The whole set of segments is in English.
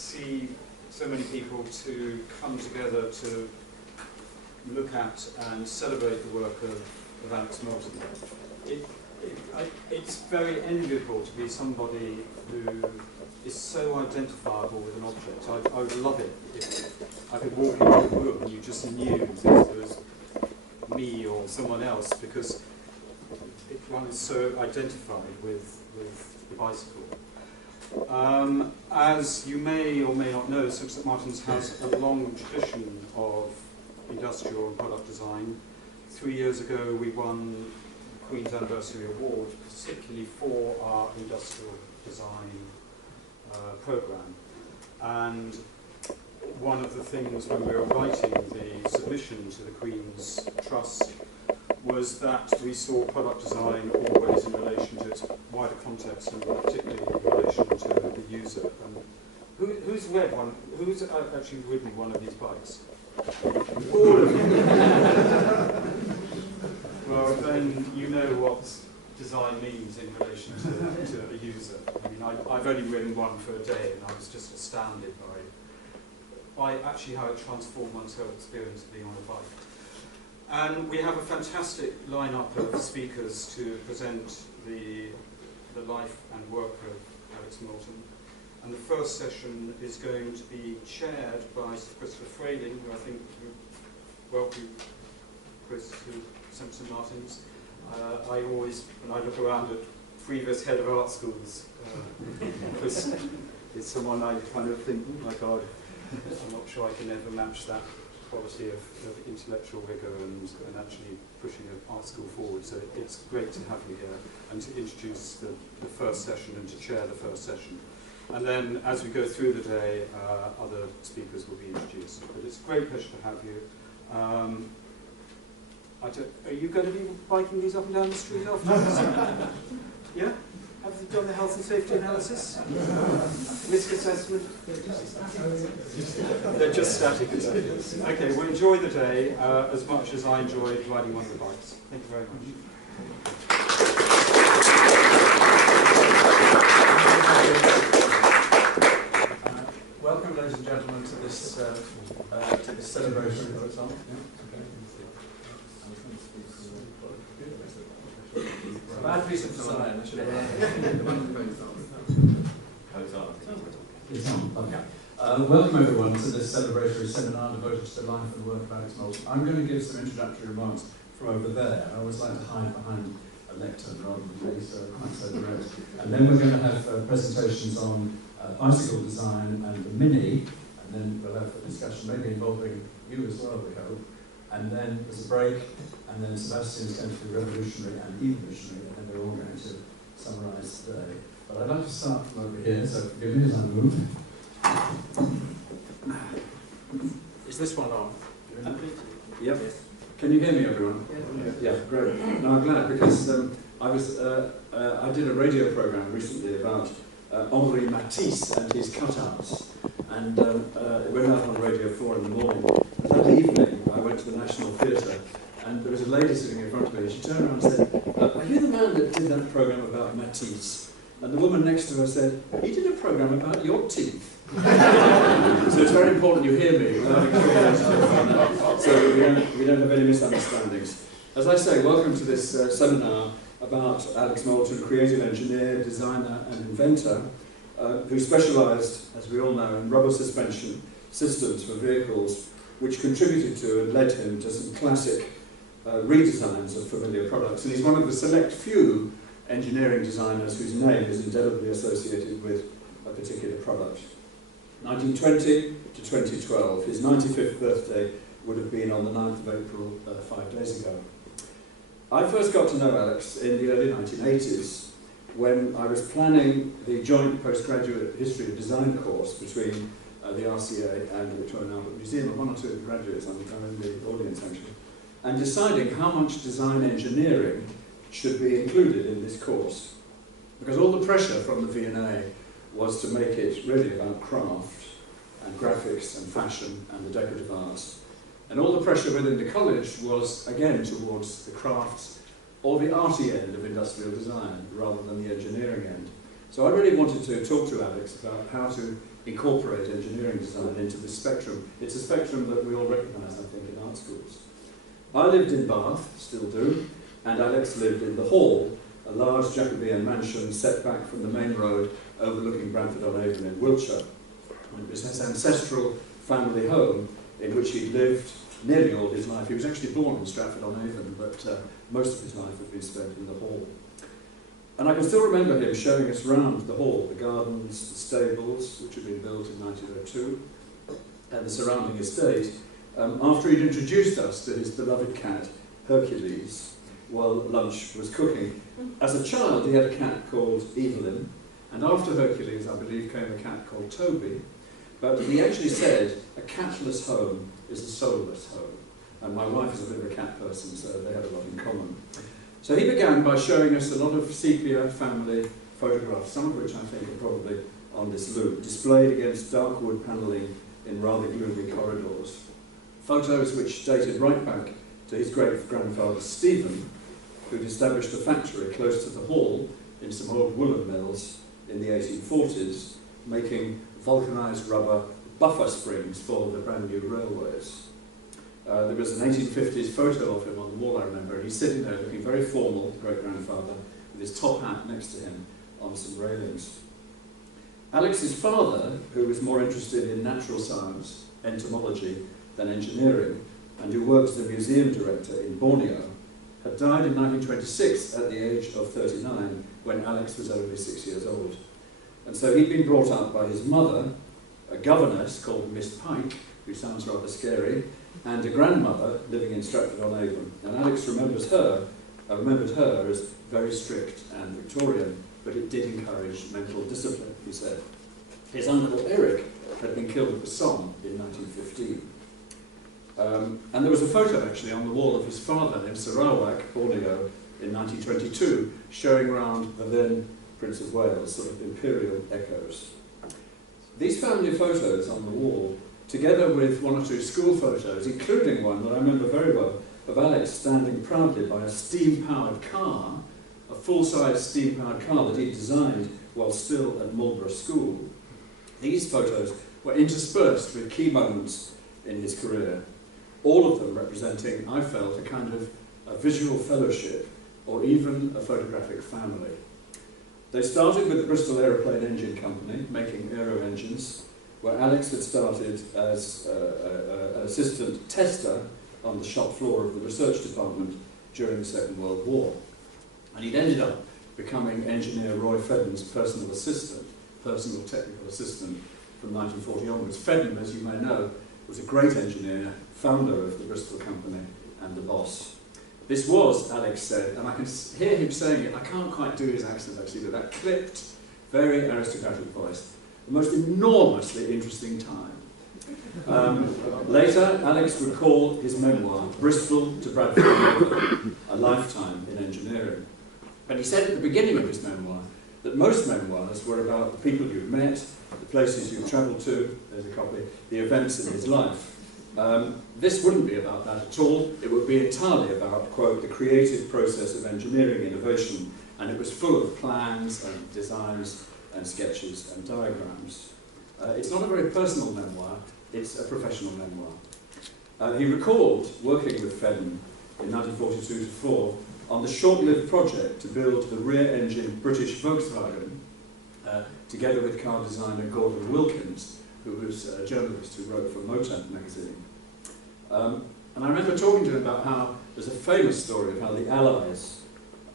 see so many people to come together to look at and celebrate the work of Alex Moulton. It's very enviable to be somebody who is so identifiable with an object. I would love it if I could walk into a room and you just knew that it was me or someone else, because one is so identified with the bicycle. As you may or may not know, St Martin's has a long tradition of industrial and product design. 3 years ago we won the Queen's Anniversary Award, particularly for our industrial design programme. And one of the things when we were writing the submission to the Queen's Trust was that we saw product design always in relation to its wider context, and particularly in relation to the user. And who's read one? Who's actually ridden one of these bikes? All of you. Well, then you know what design means in relation to a user. I mean, I've only ridden one for a day, and I was just astounded by actually how it transformed one's whole experience of being on a bike. And we have a fantastic lineup of speakers to present the life and work of Alex Moulton. And the first session is going to be chaired by Sir Christopher Frayling, who I think you welcome Chris to St Martin's. I always, when I look around at previous head of art schools, Chris is someone I kind of think, oh my God, I'm not sure I can ever match that quality of intellectual rigour and actually pushing an art school forward. So it's great to have you here and to introduce the first session and to chair the first session. And then as we go through the day, other speakers will be introduced. But it's a great pleasure to have you. Are you going to be biking these up and down the street afterwards? Yeah? Have you done the health and safety analysis? Risk assessment? They're just static. Okay, well enjoy the day as much as I enjoyed riding one of the bikes. Thank you very much. Welcome, ladies and gentlemen, to this celebration. Bad piece of design. Welcome everyone to this celebratory seminar devoted to the life and work of Alex Moulton. I'm going to give some introductory remarks from over there. I always like to hide behind a lectern rather than be quite so direct. And then we're going to have presentations on bicycle design and the Mini, and then we'll have a discussion maybe involving you as well, we hope. And then there's a break, and then Sebastian's going to be revolutionary and evolutionary, and then we're all going to summarise today. But I'd like to start from over here, so forgive me as I move. Is this one on? Yep. Can you hear me, everyone? Yeah, great. No, I'm glad, because I did a radio programme recently about Henri Matisse and his cutouts, and it went out on Radio 4 in the morning. That evening, I went to the National Theatre, and there was a lady sitting in front of me, and she turned around and said, "Are you the man that did that programme about Matisse?" And the woman next to her said, "He did a programme about your teeth." So it's very important you hear me, so we don't have any misunderstandings. As I say, welcome to this seminar about Alex Moulton, creative engineer, designer and inventor, who specialised, as we all know, in rubber suspension systems for vehicles, which contributed to and led him to some classic redesigns of familiar products. And he's one of the select few engineering designers whose name is indelibly associated with a particular product. 1920 to 2012, his 95th birthday would have been on the 9th of April 5 days ago. I first got to know Alex in the early 1980s when I was planning the joint postgraduate history of design course between the RCA and the Victorian Albert Museum, and one or two of the graduates, I'm in the audience actually, and deciding how much design engineering should be included in this course. Because all the pressure from the V&A was to make it really about craft and graphics and fashion and the decorative arts. And all the pressure within the college was, again, towards the crafts or the arty end of industrial design rather than the engineering end. So I really wanted to talk to Alex about how to incorporate engineering design into the spectrum. It's a spectrum that we all recognise, I think, in art schools. I lived in Bath, still do, and Alex lived in the Hall, a large Jacobean mansion set back from the main road overlooking Bramford-on-Avon in Wiltshire. And it was his ancestral family home in which he'd lived nearly all his life. He was actually born in Stratford-on-Avon, but most of his life had been spent in the Hall. And I can still remember him showing us round the Hall, the gardens, the stables, which had been built in 1902, and the surrounding estate, after he'd introduced us to his beloved cat, Hercules, while lunch was cooking. As a child, he had a cat called Evelyn, and after Hercules, I believe, came a cat called Toby. But he actually said, a catless home is a soulless home. And my wife is a bit of a cat person, so they had a lot in common. So he began by showing us a lot of sepia family photographs, some of which I think are probably on this loop, displayed against dark wood panelling in rather gloomy corridors. Photos which dated right back to his great-grandfather Stephen, who'd established a factory close to the Hall in some old woolen mills in the 1840s, making vulcanised rubber buffer springs for the brand new railways. There was an 1850s photo of him on the wall, I remember, and he's sitting there looking very formal, great-grandfather, with his top hat next to him on some railings. Alex's father, who was more interested in natural science, entomology, than engineering, and who worked as a museum director in Borneo, had died in 1926 at the age of 39, when Alex was only 6 years old. And so he'd been brought up by his mother, a governess called Miss Pike, who sounds rather scary, and a grandmother living in Stratford-on-Avon. And Alex remembered her as very strict and Victorian, but it did encourage mental discipline, he said. His uncle Eric had been killed at the Somme in 1915. And there was a photo actually on the wall of his father in Sarawak, Borneo, in 1922, showing around the then Prince of Wales, sort of imperial echoes. These family photos on the wall, together with one or two school photos, including one that I remember very well, of Alex standing proudly by a steam-powered car, a full-size steam-powered car that he designed while still at Marlborough School. These photos were interspersed with key moments in his career, all of them representing, I felt, a kind of a visual fellowship or even a photographic family. They started with the Bristol Aeroplane Engine Company, making aero engines, where Alex had started as an assistant tester on the shop floor of the research department during the Second World War. And he'd ended up becoming engineer Roy Fedden's personal technical assistant from 1940 onwards. Fedden, as you may know, was a great engineer, founder of the Bristol Company and the boss. This was, Alex said, and I can hear him saying it, I can't quite do his accent actually, but that clipped, very aristocratic voice, the most enormously interesting time. Later, Alex would call his memoir, Bristol to Bradford, a lifetime in engineering. And he said at the beginning of his memoir that most memoirs were about the people you've met, the places you've travelled to, there's a copy, the events in his life. This wouldn't be about that at all. It would be entirely about, quote, the creative process of engineering innovation, and it was full of plans and designs and sketches and diagrams. It's not a very personal memoir, it's a professional memoir. He recalled working with Fedden in 1942-4 on the short-lived project to build the rear-engine British Volkswagen, together with car designer Gordon Wilkins, who was a journalist who wrote for Motor magazine. And I remember talking to him about how there's a famous story of how the Allies,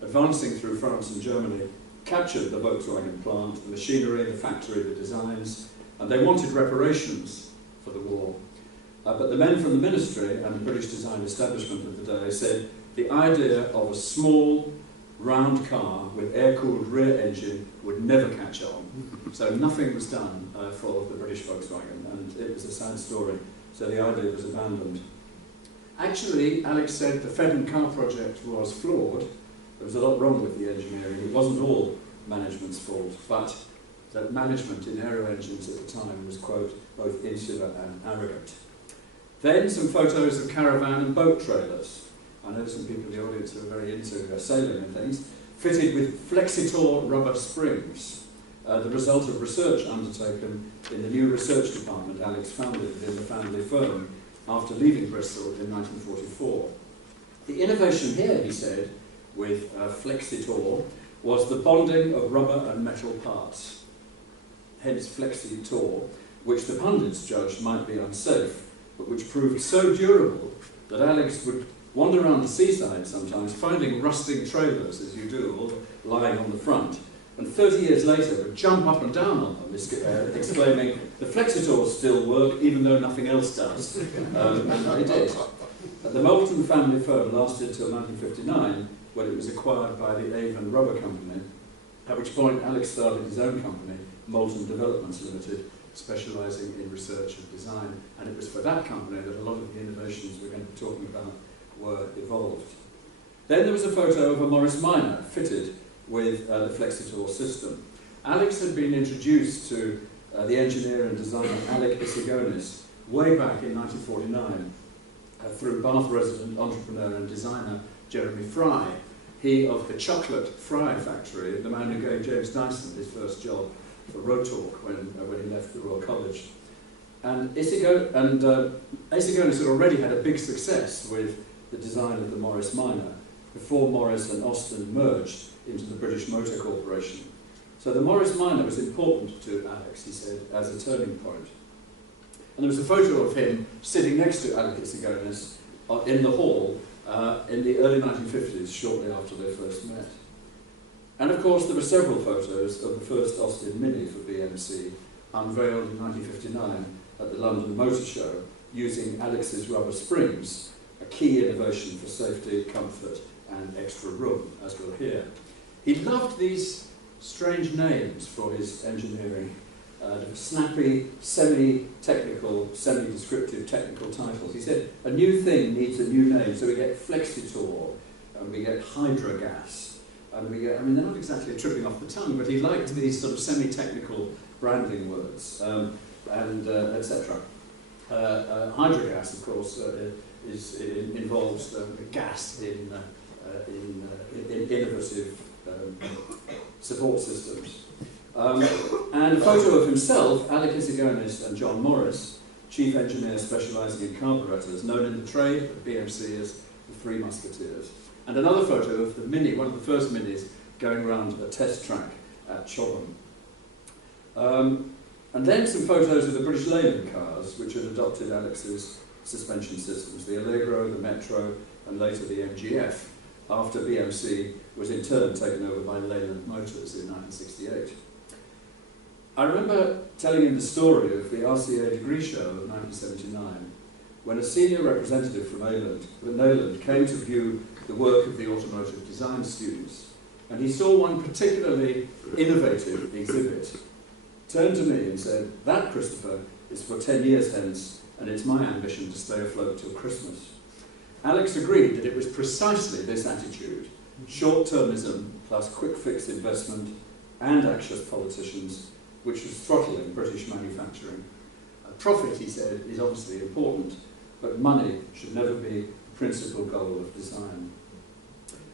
advancing through France and Germany, captured the Volkswagen plant, the machinery, the factory, the designs, and they wanted reparations for the war. But the men from the ministry and the British design establishment of the day said the idea of a small, round car with air-cooled rear engine would never catch on. So nothing was done for the British Volkswagen, and it was a sad story. So the idea was abandoned. Actually, Alex said the Fedden car project was flawed. There was a lot wrong with the engineering. It wasn't all management's fault, but that management in aero engines at the time was, quote, both insular and arrogant. Then some photos of caravan and boat trailers. I know some people in the audience who are very into sailing and things, fitted with Flexitor rubber springs. the result of research undertaken in the new research department Alex founded within the family firm after leaving Bristol in 1944. The innovation here, he said, with Flexitor, was the bonding of rubber and metal parts, hence Flexitor, which the pundits judged might be unsafe, but which proved so durable that Alex would wander around the seaside sometimes, finding rusting trailers, as you do, all lying on the front, and 30 years later would jump up and down on them, exclaiming, "The Flexitors still work, even though nothing else does." And they did. The Moulton family firm lasted till 1959, when it was acquired by the Avon Rubber Company, at which point Alex started his own company, Moulton Developments Limited, specialising in research and design. And it was for that company that a lot of the innovations we're going to be talking about were evolved. Then there was a photo of a Morris Minor fitted with the Flexitor system. Alex had been introduced to the engineer and designer Alec Isigonis way back in 1949 through Bath resident entrepreneur and designer Jeremy Fry, he of the Chocolate Fry factory, the man who gave James Dyson his first job for Rotork when he left the Royal College. And Isigonis had already had a big success with the design of the Morris Minor before Morris and Austin merged into the British Motor Corporation. So the Morris Minor was important to Alex, he said, as a turning point. And there was a photo of him sitting next to Alec Isigonis in the hall in the early 1950s, shortly after they first met. And of course there were several photos of the first Austin Mini for BMC, unveiled in 1959 at the London Motor Show, using Alex's rubber springs, a key innovation for safety, comfort and extra room, as we'll hear. He loved these strange names for his engineering, snappy, semi-technical, semi-descriptive technical titles. He said, a new thing needs a new name, so we get Flexitor, and we get Hydrogas, and we get, I mean, they're not exactly tripping off the tongue, but he liked these sort of semi-technical branding words, and etc. Hydrogas, of course, involves gas in innovative support systems. And a photo of himself, Alec Isigonis and John Morris, chief engineer specialising in carburettors, known in the trade at BMC as the Three Musketeers. And another photo of the Mini, one of the first Minis, going around a test track at Chobham. And then some photos of the British Leyland cars, which had adopted Alex's suspension systems, the Allegro, the Metro, and later the MGF, after BMC was in turn taken over by Leyland Motors in 1968. I remember telling him the story of the RCA degree show of 1979, when a senior representative from Leyland came to view the work of the automotive design students, and he saw one particularly innovative exhibit, turned to me and said, "That, Christopher, is for 10 years hence, and it's my ambition to stay afloat till Christmas." Alex agreed that it was precisely this attitude, short-termism plus quick-fix investment and anxious politicians, which was throttling British manufacturing. Profit, he said, is obviously important, but money should never be the principal goal of design.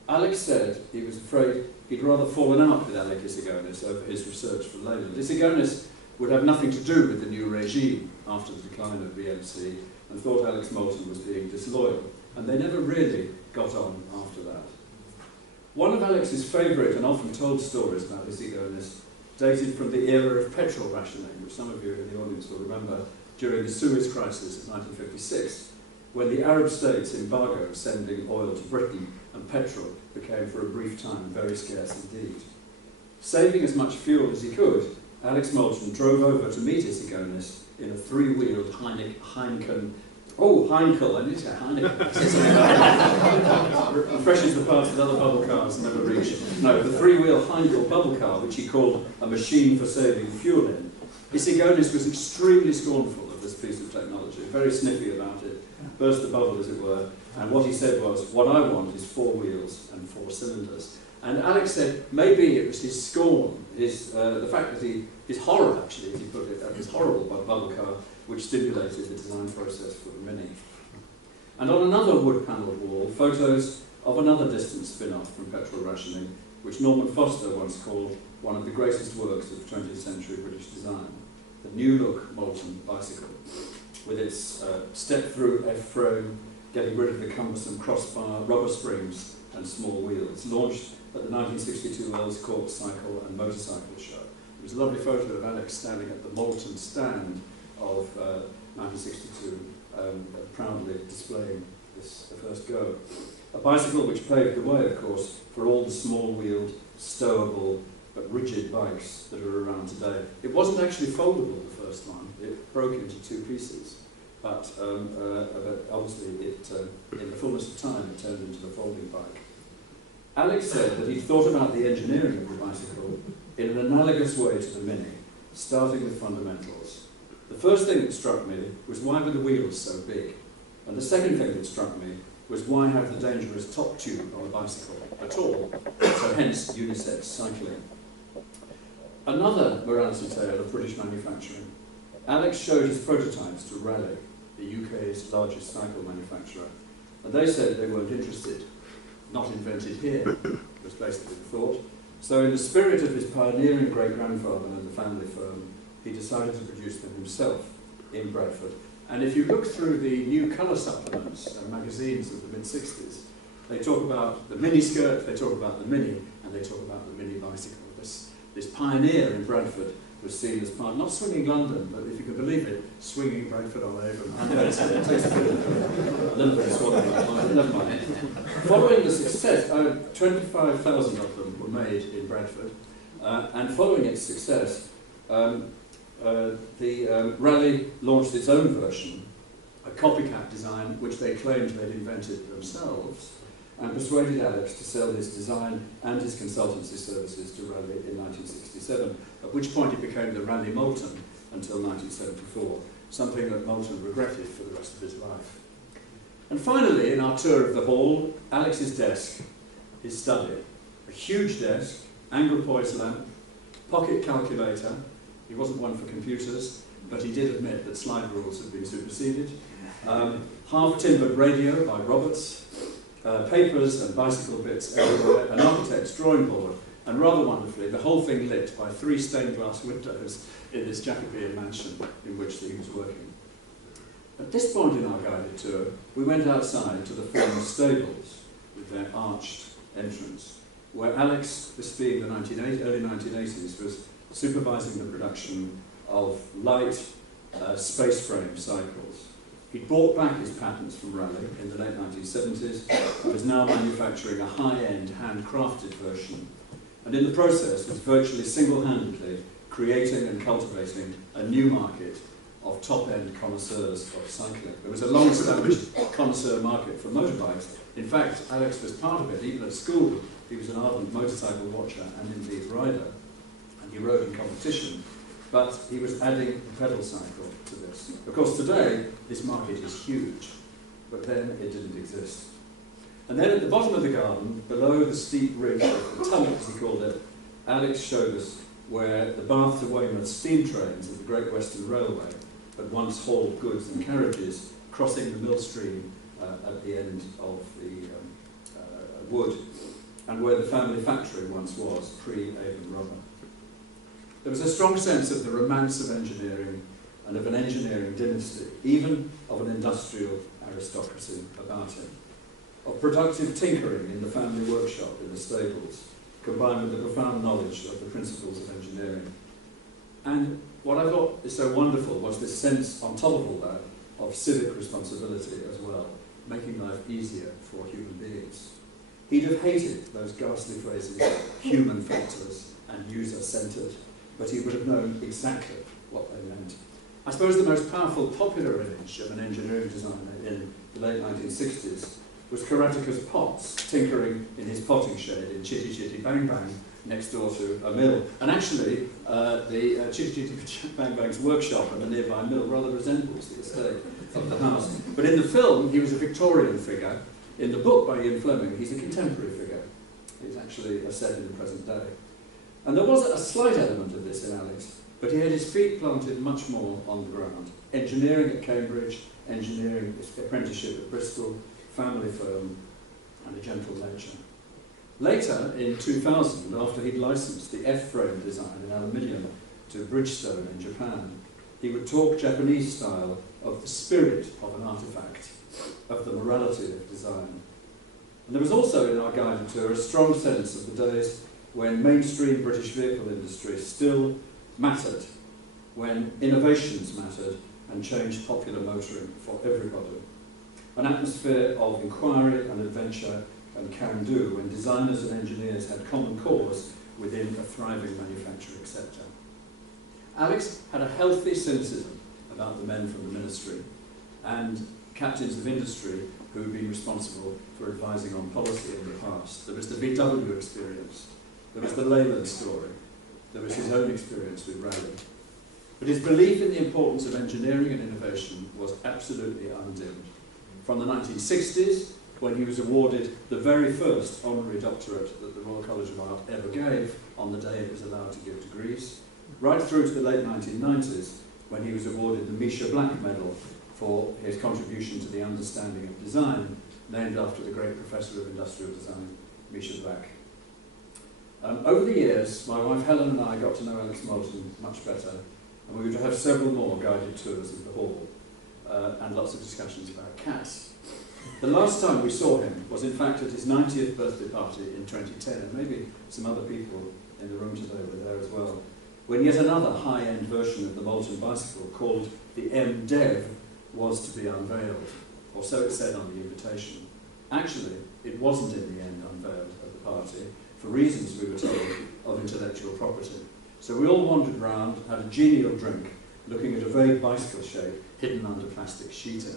Alex said he was afraid he'd rather fallen out with Alec Isigonis over his research for Leyland. Isigonis would have nothing to do with the new regime after the decline of BMC and thought Alex Moulton was being disloyal, and they never really got on after that. One of Alex's favourite and often told stories about Isigonis dated from the era of petrol rationing, which some of you in the audience will remember, during the Suez Crisis of 1956, when the Arab states embargoed sending oil to Britain and petrol became for a brief time very scarce indeed. Saving as much fuel as he could, Alex Moulton drove over to meet Isigonis in a three-wheeled Heinkel, I need to say Heineken. Refreshes the past with other bubble cars never reach. No, the three-wheel Heinkel bubble car, which he called a machine for saving fuel in. Isigonis was extremely scornful of this piece of technology, very sniffy about it, burst the bubble as it were, and what he said was, "What I want is 4 wheels and 4 cylinders." And Alex said maybe it was his scorn, the fact that his horror actually, as he put it, at this horrible bubble car, which stimulated the design process for the Mini. And on another wood-panelled wall, photos of another distant spin-off from petrol rationing, which Norman Foster once called one of the greatest works of 20th century British design, the New Look Moulton bicycle, with its step-through F-frame, getting rid of the cumbersome crossbar, rubber springs and small wheels, launched at the 1962 Earls Court Cycle and Motorcycle Show. There was a lovely photo of Alex standing at the Moulton stand of 1962, proudly displaying the first go. A bicycle which paved the way, of course, for all the small-wheeled, stowable, but rigid bikes that are around today. It wasn't actually foldable, the first one. It broke into two pieces. But obviously, in the fullness of time, it turned into the folding bike. Alex said that he thought about the engineering of the bicycle in an analogous way to the Mini, starting with fundamentals. The first thing that struck me was, why were the wheels so big? And the second thing that struck me was, why have the dangerous top tube on a bicycle at all? So hence unisex cycling. Another morality tale of British manufacturing. Alex showed his prototypes to Raleigh, the UK's largest cycle manufacturer, and they said they weren't interested. Not invented here, was basically the thought. So in the spirit of his pioneering great-grandfather and the family firm, he decided to produce them himself in Bradford. And if you look through the new colour supplements and magazines of the mid-60s, they talk about the mini skirt, they talk about the Mini, and they talk about the Mini bicycle. This pioneer in Bradford was seen as part, not swinging London, but if you can believe it, swinging Bradford all over. I know it takes a little bit of swallowing, but never mind. Following the success, 25,000 of them were made in Bradford, and following its success, Raleigh launched its own version, a copycat design which they claimed they'd invented themselves, and persuaded Alex to sell his design and his consultancy services to Raleigh in 1967, at which point it became the Raleigh Moulton until 1974, something that Moulton regretted for the rest of his life. And finally, in our tour of the hall, Alex's desk, his study, a huge desk, anglepoise lamp, pocket calculator. He wasn't one for computers, but he did admit that slide rules had been superseded. Half-timbered radio by Roberts, papers and bicycle bits everywhere, an architect's drawing board, and rather wonderfully, the whole thing lit by 3 stained glass windows in this Jacobean mansion in which he was working. At this point in our guided tour, we went outside to the former stables with their arched entrance, where Alex, this being the early 1980s, was supervising the production of light space frame cycles. He brought back his patents from Raleigh in the late 1970s and was now manufacturing a high-end, handcrafted version, and in the process was virtually single-handedly creating and cultivating a new market of top-end connoisseurs of cycling. There was a long-established connoisseur market for motorbikes. In fact, Alex was part of it. Even at school, he was an ardent motorcycle watcher and indeed rider, and he rode in competition. But he was adding a pedal cycle to this. Of course, today, this market is huge, but then it didn't exist. And then at the bottom of the garden, below the steep ridge of the tunnel, as he called it, Alex showed us where the Bath to Weymouth steam trains of the Great Western Railway had once hauled goods and carriages, crossing the mill stream at the end of the wood, and where the family factory once was, pre-Avon Rubber. There was a strong sense of the romance of engineering and of an engineering dynasty, even of an industrial aristocracy about him, of productive tinkering in the family workshop in the stables, combined with the profound knowledge of the principles of engineering. And what I thought is so wonderful was this sense, on top of all that, of civic responsibility as well, making life easier for human beings. He'd have hated those ghastly phrases, human factors and user-centred, but he would have known exactly what they meant. I suppose the most powerful popular image of an engineering designer in the late 1960s was Karateka's Potts, tinkering in his potting shed in Chitty Chitty Bang Bang, next door to a mill. And actually, the Chitty Chitty Bang Bang's workshop and the nearby mill rather resembles the estate of the house. But in the film, he was a Victorian figure. In the book by Ian Fleming, he's a contemporary figure. He's actually set in the present day. And there was a slight element of this in Alex, but he had his feet planted much more on the ground. Engineering at Cambridge, engineering apprenticeship at Bristol, family firm, and a gentle nature. Later, in 2000, after he'd licensed the F-frame design in aluminium to Bridgestone in Japan, he would talk Japanese style of the spirit of an artifact, of the morality of design. And there was also in our guided tour a strong sense of the days when mainstream British vehicle industry still mattered, when innovations mattered and changed popular motoring for everybody. An atmosphere of inquiry and adventure and can-do when designers and engineers had common cause within a thriving manufacturing sector. Alex had a healthy cynicism about the men from the ministry and captains of industry who had been responsible for advising on policy in the past. There was the VW experience, there was the Leyland story, there was his own experience with Raleigh. But his belief in the importance of engineering and innovation was absolutely undimmed. From the 1960s, when he was awarded the very first honorary doctorate that the Royal College of Art ever gave on the day it was allowed to give degrees, right through to the late 1990s, when he was awarded the Misha Black Medal for his contribution to the understanding of design, named after the great professor of industrial design, Misha Black. Over the years, my wife Helen and I got to know Alex Moulton much better, and we would have several more guided tours of the hall, and lots of discussions about cats. The last time we saw him was in fact at his 90th birthday party in 2010, and maybe some other people in the room today were there as well, when yet another high-end version of the Moulton bicycle called the M-Dev was to be unveiled, or so it said on the invitation. Actually, it wasn't in the end unveiled at the party, for reasons we were told of intellectual property. So we all wandered round, had a genial drink, looking at a vague bicycle shape hidden under plastic sheeting.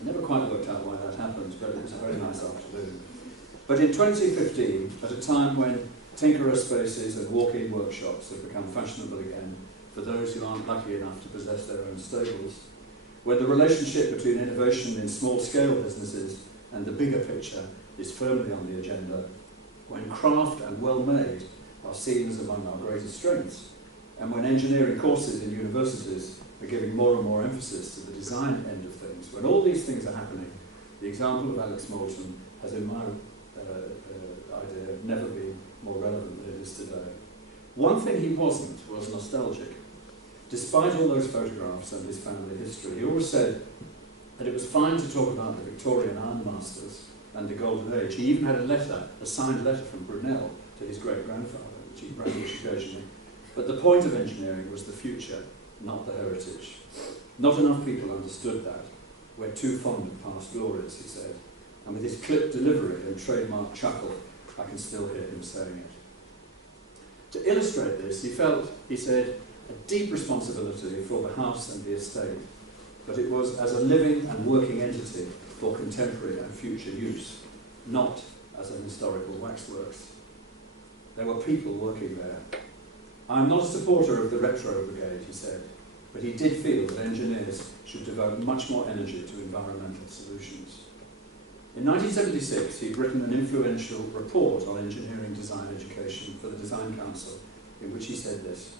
I never quite worked out why that happened, but it was a very nice afternoon. But in 2015, at a time when tinkerer spaces and walk-in workshops have become fashionable again for those who aren't lucky enough to possess their own stables, when the relationship between innovation in small-scale businesses and the bigger picture is firmly on the agenda, when craft and well-made are seen as among our greatest strengths, and when engineering courses in universities are giving more and more emphasis to the design end of things, when all these things are happening, the example of Alex Moulton has, in my idea, never been more relevant than it is today. One thing he wasn't was nostalgic. Despite all those photographs and his family history, he always said that it was fine to talk about the Victorian ironmasters and the Golden Age. He even had a signed letter from Brunel to his great-grandfather, which he brandished occasionally. But the point of engineering was the future, not the heritage. Not enough people understood that. We're too fond of past glories, he said. And with his clipped delivery and trademark chuckle, I can still hear him saying it. To illustrate this, he felt, he said, a deep responsibility for the house and the estate, but it was as a living and working entity for contemporary and future use, not as an historical waxworks. There were people working there. I am not a supporter of the retro brigade, he said, but he did feel that engineers should devote much more energy to environmental solutions. In 1976, he'd written an influential report on engineering design education for the Design Council, in which he said this: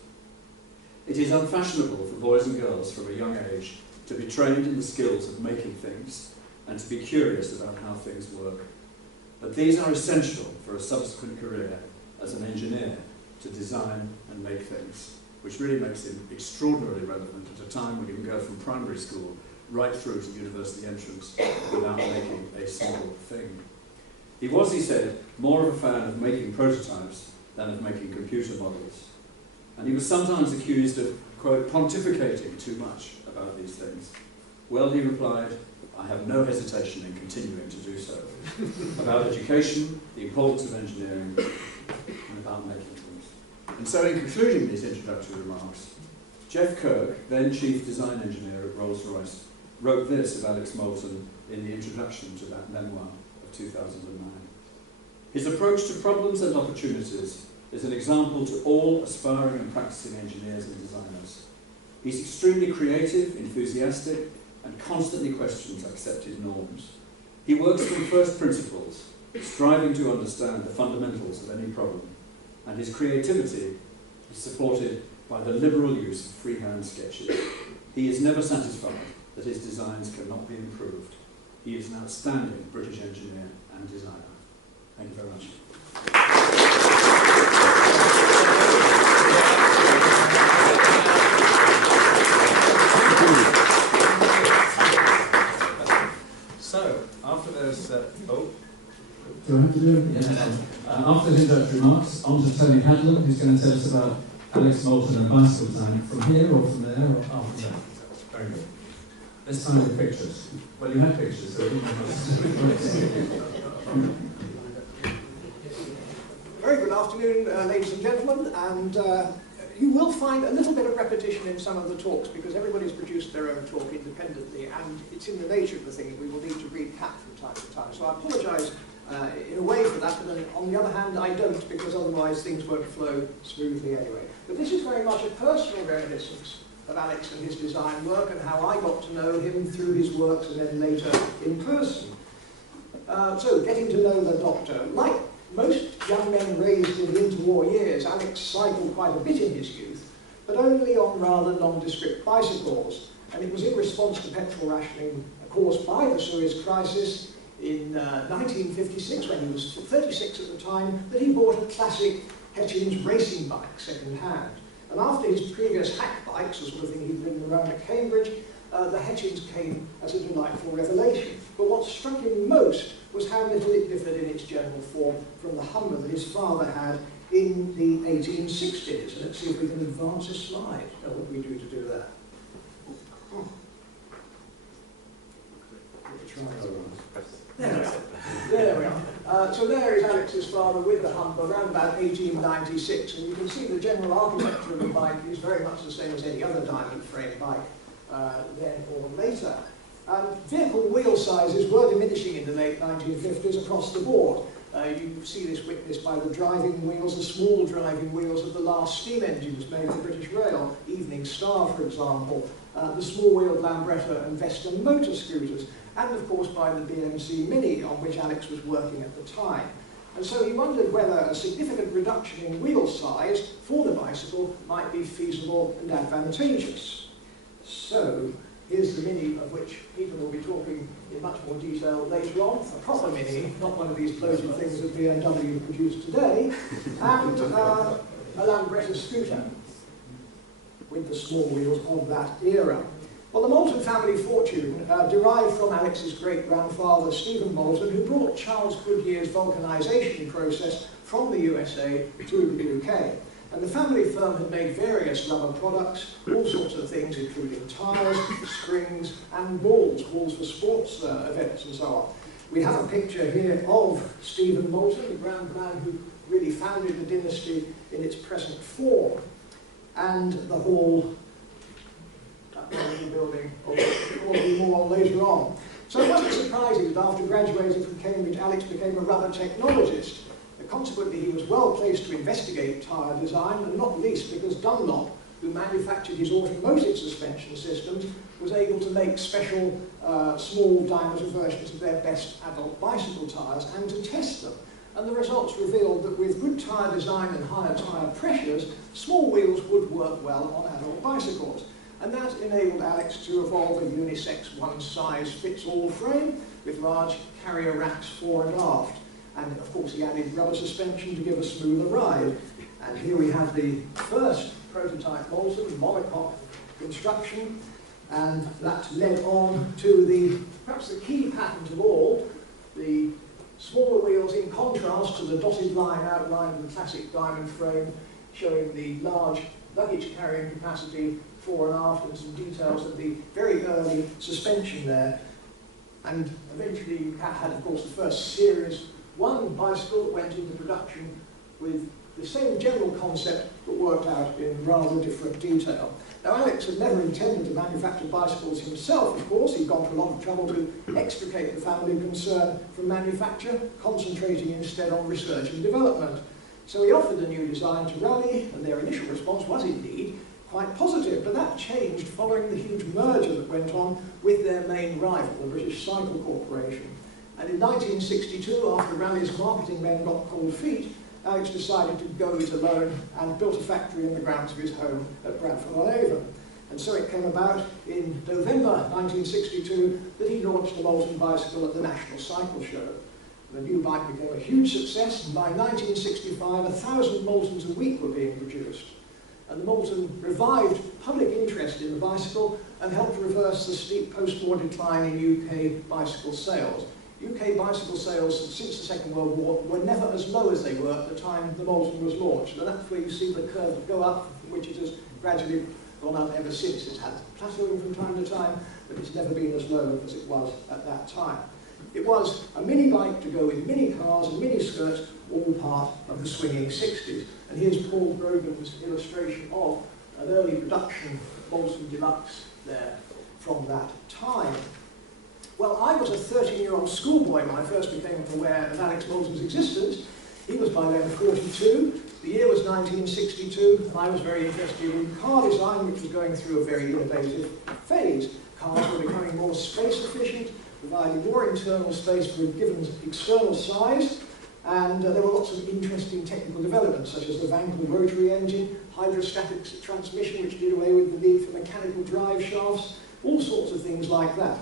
"It is unfashionable for boys and girls from a young age to be trained in the skills of making things and to be curious about how things work. But these are essential for a subsequent career as an engineer to design and make things," which really makes him extraordinarily relevant at a time when you can go from primary school right through to university entrance without making a single thing. He was, he said, more of a fan of making prototypes than of making computer models. And he was sometimes accused of, quote, pontificating too much about these things. Well, he replied, I have no hesitation in continuing to do so. About education, the importance of engineering, and about making things. And so in concluding these introductory remarks, Jeff Kirk, then Chief Design Engineer at Rolls-Royce, wrote this of Alex Moulton in the introduction to that memoir of 2009. His approach to problems and opportunities is an example to all aspiring and practicing engineers and designers. He's extremely creative, enthusiastic, and constantly questions accepted norms. He works from first principles, striving to understand the fundamentals of any problem, and his creativity is supported by the liberal use of freehand sketches. He is never satisfied that his designs cannot be improved. He is an outstanding British engineer and designer. Thank you very much. So, after those, Do I have to do it? Yes. After his introductory remarks, on to Tony Hadland, who's going to tell us about Alex Moulton and bicycle design from here or from there or after that. Very good. This time with pictures. Well, you had pictures, so I didn't have Very good afternoon, ladies and gentlemen, and you will find a little bit of repetition in some of the talks because everybody's produced their own talk independently, and it's in the nature of the thing that we will need to recap from time to time. So I apologise in a way for that, but then on the other hand I don't, because otherwise things won't flow smoothly anyway. But this is very much a personal reminiscence of Alex and his design work and how I got to know him through his works and then later in person. So getting to know the Doctor. Like most young men raised in the interwar years, Alex cycled quite a bit in his youth, but only on rather nondescript bicycles. And it was in response to petrol rationing caused by the Suez Crisis in 1956, when he was 36 at the time, that he bought a classic Hetchins racing bike second-hand. And after his previous hack bikes, the sort of thing he'd ridden around at Cambridge, the Hetchins came as a delightful revelation. But what struck him most was how little it differed in its general form from the Humber that his father had in the 1860s. And let's see if we can advance a slide. Now, what do we do to do that? There we are. So there is Alex's father with the Humber around about 1896, and you can see the general architecture of the bike is very much the same as any other diamond frame bike then or later. Vehicle wheel sizes were diminishing in the late 1950s across the board. You see this witnessed by the driving wheels, the small driving wheels of the last steam engines made for British Rail, Evening Star for example, the small-wheeled Lambretta and Vesta motor scooters, and of course by the BMC Mini on which Alex was working at the time. And so he wondered whether a significant reduction in wheel size for the bicycle might be feasible and advantageous. So here's the Mini, of which Peter will be talking in much more detail later on. A proper Mini, not one of these bloated things that BMW produced today, and a Lambretta scooter with the small wheels of that era. Well, the Moulton family fortune derived from Alex's great-grandfather, Stephen Moulton, who brought Charles Goodyear's vulcanization process from the USA to the UK. And the family firm had made various rubber products, all sorts of things, including tyres, springs, and balls for sports events and so on. We have a picture here of Stephen Moulton, the grand man who really founded the dynasty in its present form, and the whole building, or more later on. So it wasn't surprising that after graduating from Cambridge, Alex became a rubber technologist. Consequently, he was well placed to investigate tyre design, and not least because Dunlop, who manufactured his automotive suspension systems, was able to make special small diameter versions of their best adult bicycle tyres and to test them. And the results revealed that with good tyre design and higher tyre pressures, small wheels would work well on adult bicycles. And that enabled Alex to evolve a unisex one-size-fits-all frame with large carrier racks fore and aft. And of course he added rubber suspension to give a smoother ride. And here we have the first prototype Moulton monocoque construction, and that led on to perhaps the key patent of all, the smaller wheels in contrast to the dotted line outline of the classic diamond frame, showing the large luggage carrying capacity fore and aft and some details of the very early suspension there. And eventually you had, of course, the first Series 1 bicycle that went into production with the same general concept but worked out in rather different detail. Now, Alex had never intended to manufacture bicycles himself, of course. He'd gone to a lot of trouble to extricate the family concern from manufacture, concentrating instead on research and development. So he offered the new design to Raleigh, and their initial response was indeed quite positive, but that changed following the huge merger that went on with their main rival, the British Cycle Corporation. And in 1962, after Raleigh's marketing men got cold feet, Alex decided to go it alone and built a factory in the grounds of his home at Bradford-on-Avon. And so it came about in November 1962 that he launched the Moulton bicycle at the National Cycle Show. The new bike became a huge success, and by 1965, 1,000 Moultons a week were being produced. And the Moulton revived public interest in the bicycle and helped reverse the steep post-war decline in UK bicycle sales. UK bicycle sales since the Second World War were never as low as they were at the time the Moulton was launched. And that's where you see the curve go up, from which it has gradually gone up ever since. It's had plateauing from time to time, but it's never been as low as it was at that time. It was a mini bike to go with mini cars and mini skirts, all part of the swinging 60s. And here's Paul Grogan's illustration of an early production Moulton Deluxe there from that time. Well, I was a 13-year-old schoolboy when I first became aware of Alex Moulton's existence. He was by then 42. The year was 1962, and I was very interested in car design, which was going through a very innovative phase. Cars were becoming more space efficient, providing more internal space for a given external size, and there were lots of interesting technical developments, such as the Wankel rotary engine, hydrostatic transmission, which did away with the need for mechanical drive shafts, all sorts of things like that.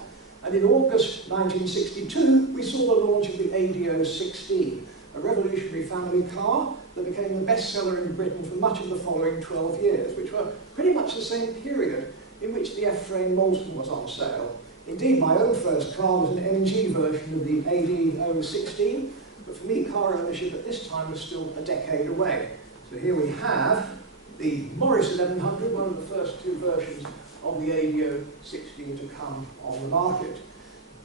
And in August 1962, we saw the launch of the ADO-16, a revolutionary family car that became the bestseller in Britain for much of the following 12 years, which were pretty much the same period in which the F-frame Moulton was on sale. Indeed, my own first car was an MG version of the ADO-16, but for me, car ownership at this time was still a decade away. So here we have the Morris 1100, one of the first two versions of the ADO-16 to come on the market.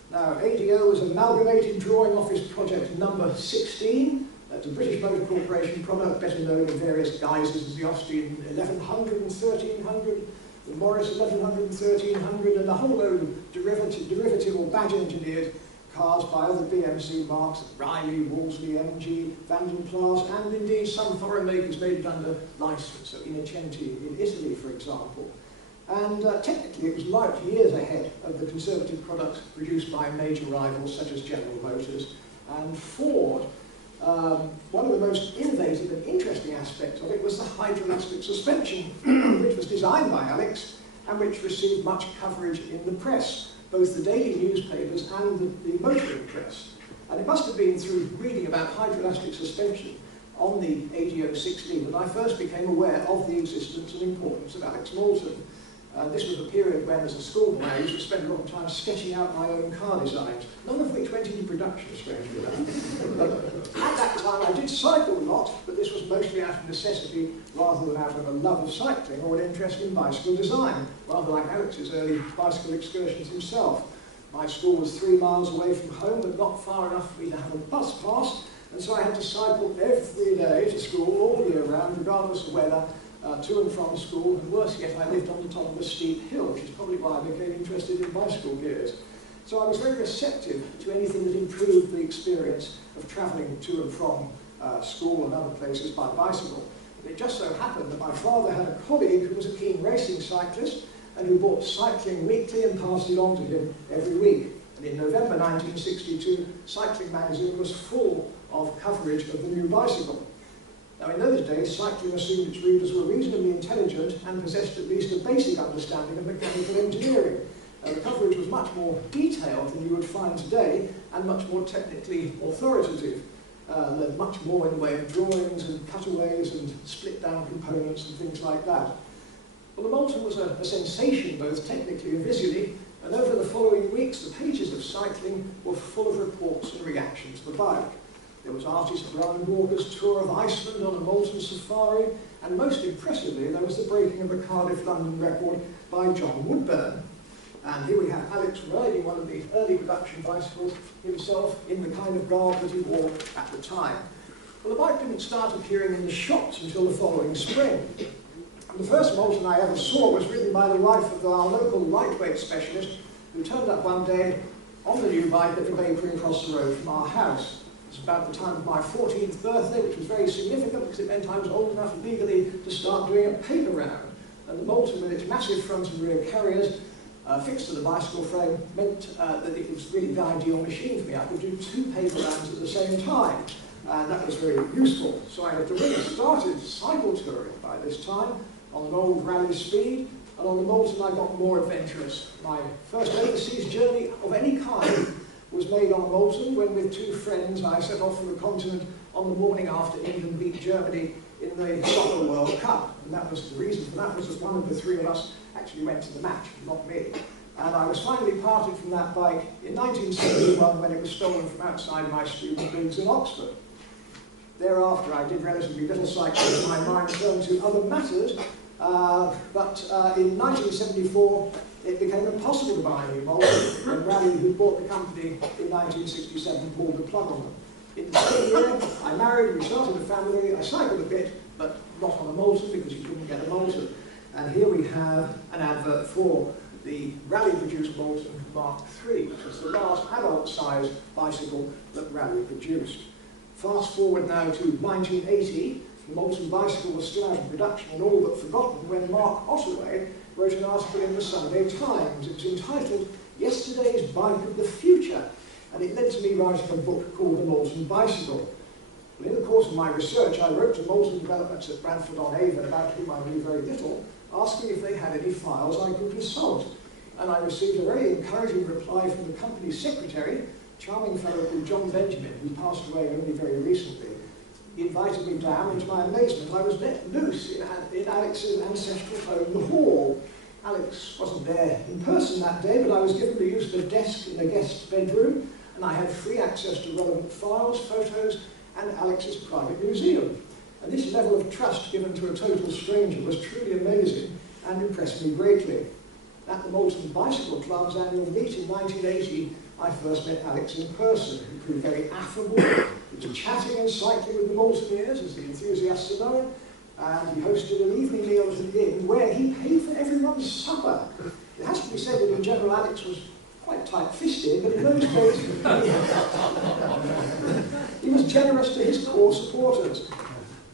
Now, ADO was Amalgamated Drawing Office Project number 16. That's a British Motor Corporation product, better known in various guises as the Austrian 1100 and 1300, the Morris 1100 and 1300, and a whole load of derivative or badge-engineered cars by other BMC marks, Riley, Wolseley, MG, Vandenplas, and indeed some foreign makers made it under license, so Innocenti in Italy, for example. And technically it was light years ahead of the conservative products produced by major rivals such as General Motors and Ford. One of the most innovative and interesting aspects of it was the hydroelastic suspension, which was designed by Alex and which received much coverage in the press, both the daily newspapers and the motoring press. And it must have been through reading about hydroelastic suspension on the ADO-16 that I first became aware of the existence and importance of Alex Moulton. This was a period when, as a schoolboy, I used to spend a lot of time sketching out my own car designs, none of which went into production, strangely enough. But at that time, I did cycle a lot, but this was mostly out of necessity rather than out of a love of cycling or an interest in bicycle design, rather like Alex's early bicycle excursions himself. My school was 3 miles away from home, but not far enough for me to have a bus pass, and so I had to cycle every day to school all year round, regardless of weather, to and from school, and worse yet, I lived on the top of a steep hill, which is probably why I became interested in bicycle gears. So I was very receptive to anything that improved the experience of travelling to and from school and other places by bicycle. And it just so happened that my father had a colleague who was a keen racing cyclist and who bought Cycling Weekly and passed it on to him every week. And in November 1962, Cycling magazine was full of coverage of the new bicycle. Now, in those days, cycling assumed its readers were reasonably intelligent and possessed at least a basic understanding of mechanical engineering. The coverage was much more detailed than you would find today and much more technically authoritative. There's much more in the way of drawings and cutaways and split-down components and things like that. Well, the Moulton was a sensation both technically and visually, and over the following weeks, the pages of Cycling were full of reports and reactions to the bike. There was artist Brian Walker's tour of Iceland on a Moulton safari, and most impressively, there was the breaking of a Cardiff-London record by John Woodburn. And here we have Alex riding one of the early production bicycles himself in the kind of garb that he wore at the time. Well, the bike didn't start appearing in the shops until the following spring. And the first Moulton I ever saw was ridden by the wife of our local lightweight specialist, who turned up one day on the new bike at the bakery across the road from our house. It was about the time of my 14th birthday, which was very significant because it meant I was old enough legally to start doing a paper round. And the Moulton, with its massive front and rear carriers fixed to the bicycle frame, meant that it was really the ideal machine for me. I could do 2 paper rounds at the same time, and that was very useful. So I had already started cycle touring by this time on an old rally speed, and on the Moulton I got more adventurous. My first overseas journey of any kind was made on a Moulton when, with 2 friends, I set off for the continent on the morning after England beat Germany in the Soccer World Cup. And that was the reason for that was that one of the 3 of us actually went to the match, not me. And I was finally parted from that bike in 1971 when it was stolen from outside my student digs in Oxford. Thereafter, I did relatively little cycling and my mind turned to other matters, but in 1974, it became impossible to buy a new Moulton when Raleigh, who bought the company in 1967, pulled the plug on them. In the same year, I married, we started a family, I cycled a bit, but not on a Moulton because you couldn't get a Moulton. And here we have an advert for the Raleigh-produced Moulton Mark III, which was the last adult-sized bicycle that Raleigh produced. Fast forward now to 1980, the Moulton bicycle was still out of production and all but forgotten when Mark Ottaway wrote an article in the Sunday Times. It was entitled Yesterday's Bike of the Future, and it led to me writing a book called The Moulton Bicycle. Well, in the course of my research, I wrote to Moulton Developments at Bradford-on-Avon, about whom I knew very little, asking if they had any files I could consult. And I received a very encouraging reply from the company's secretary, a charming fellow called John Benjamin, who passed away only very recently. He invited me down, and to my amazement, I was let loose in Alex's ancestral home, the Hall. Alex wasn't there in person that day, but I was given the use of a desk in the guest bedroom, and I had free access to relevant files, photos, and Alex's private museum. And this level of trust given to a total stranger was truly amazing and impressed me greatly. At the Moulton Bicycle Club's annual meet in 1980, I first met Alex in person. He proved very affable. He was chatting and cycling with the Moultoniers, as the enthusiasts are known, and he hosted an evening meal at an inn where he paid for everyone's supper. It has to be said that in general Alex was quite tight-fisted, but in those days he was generous to his core supporters.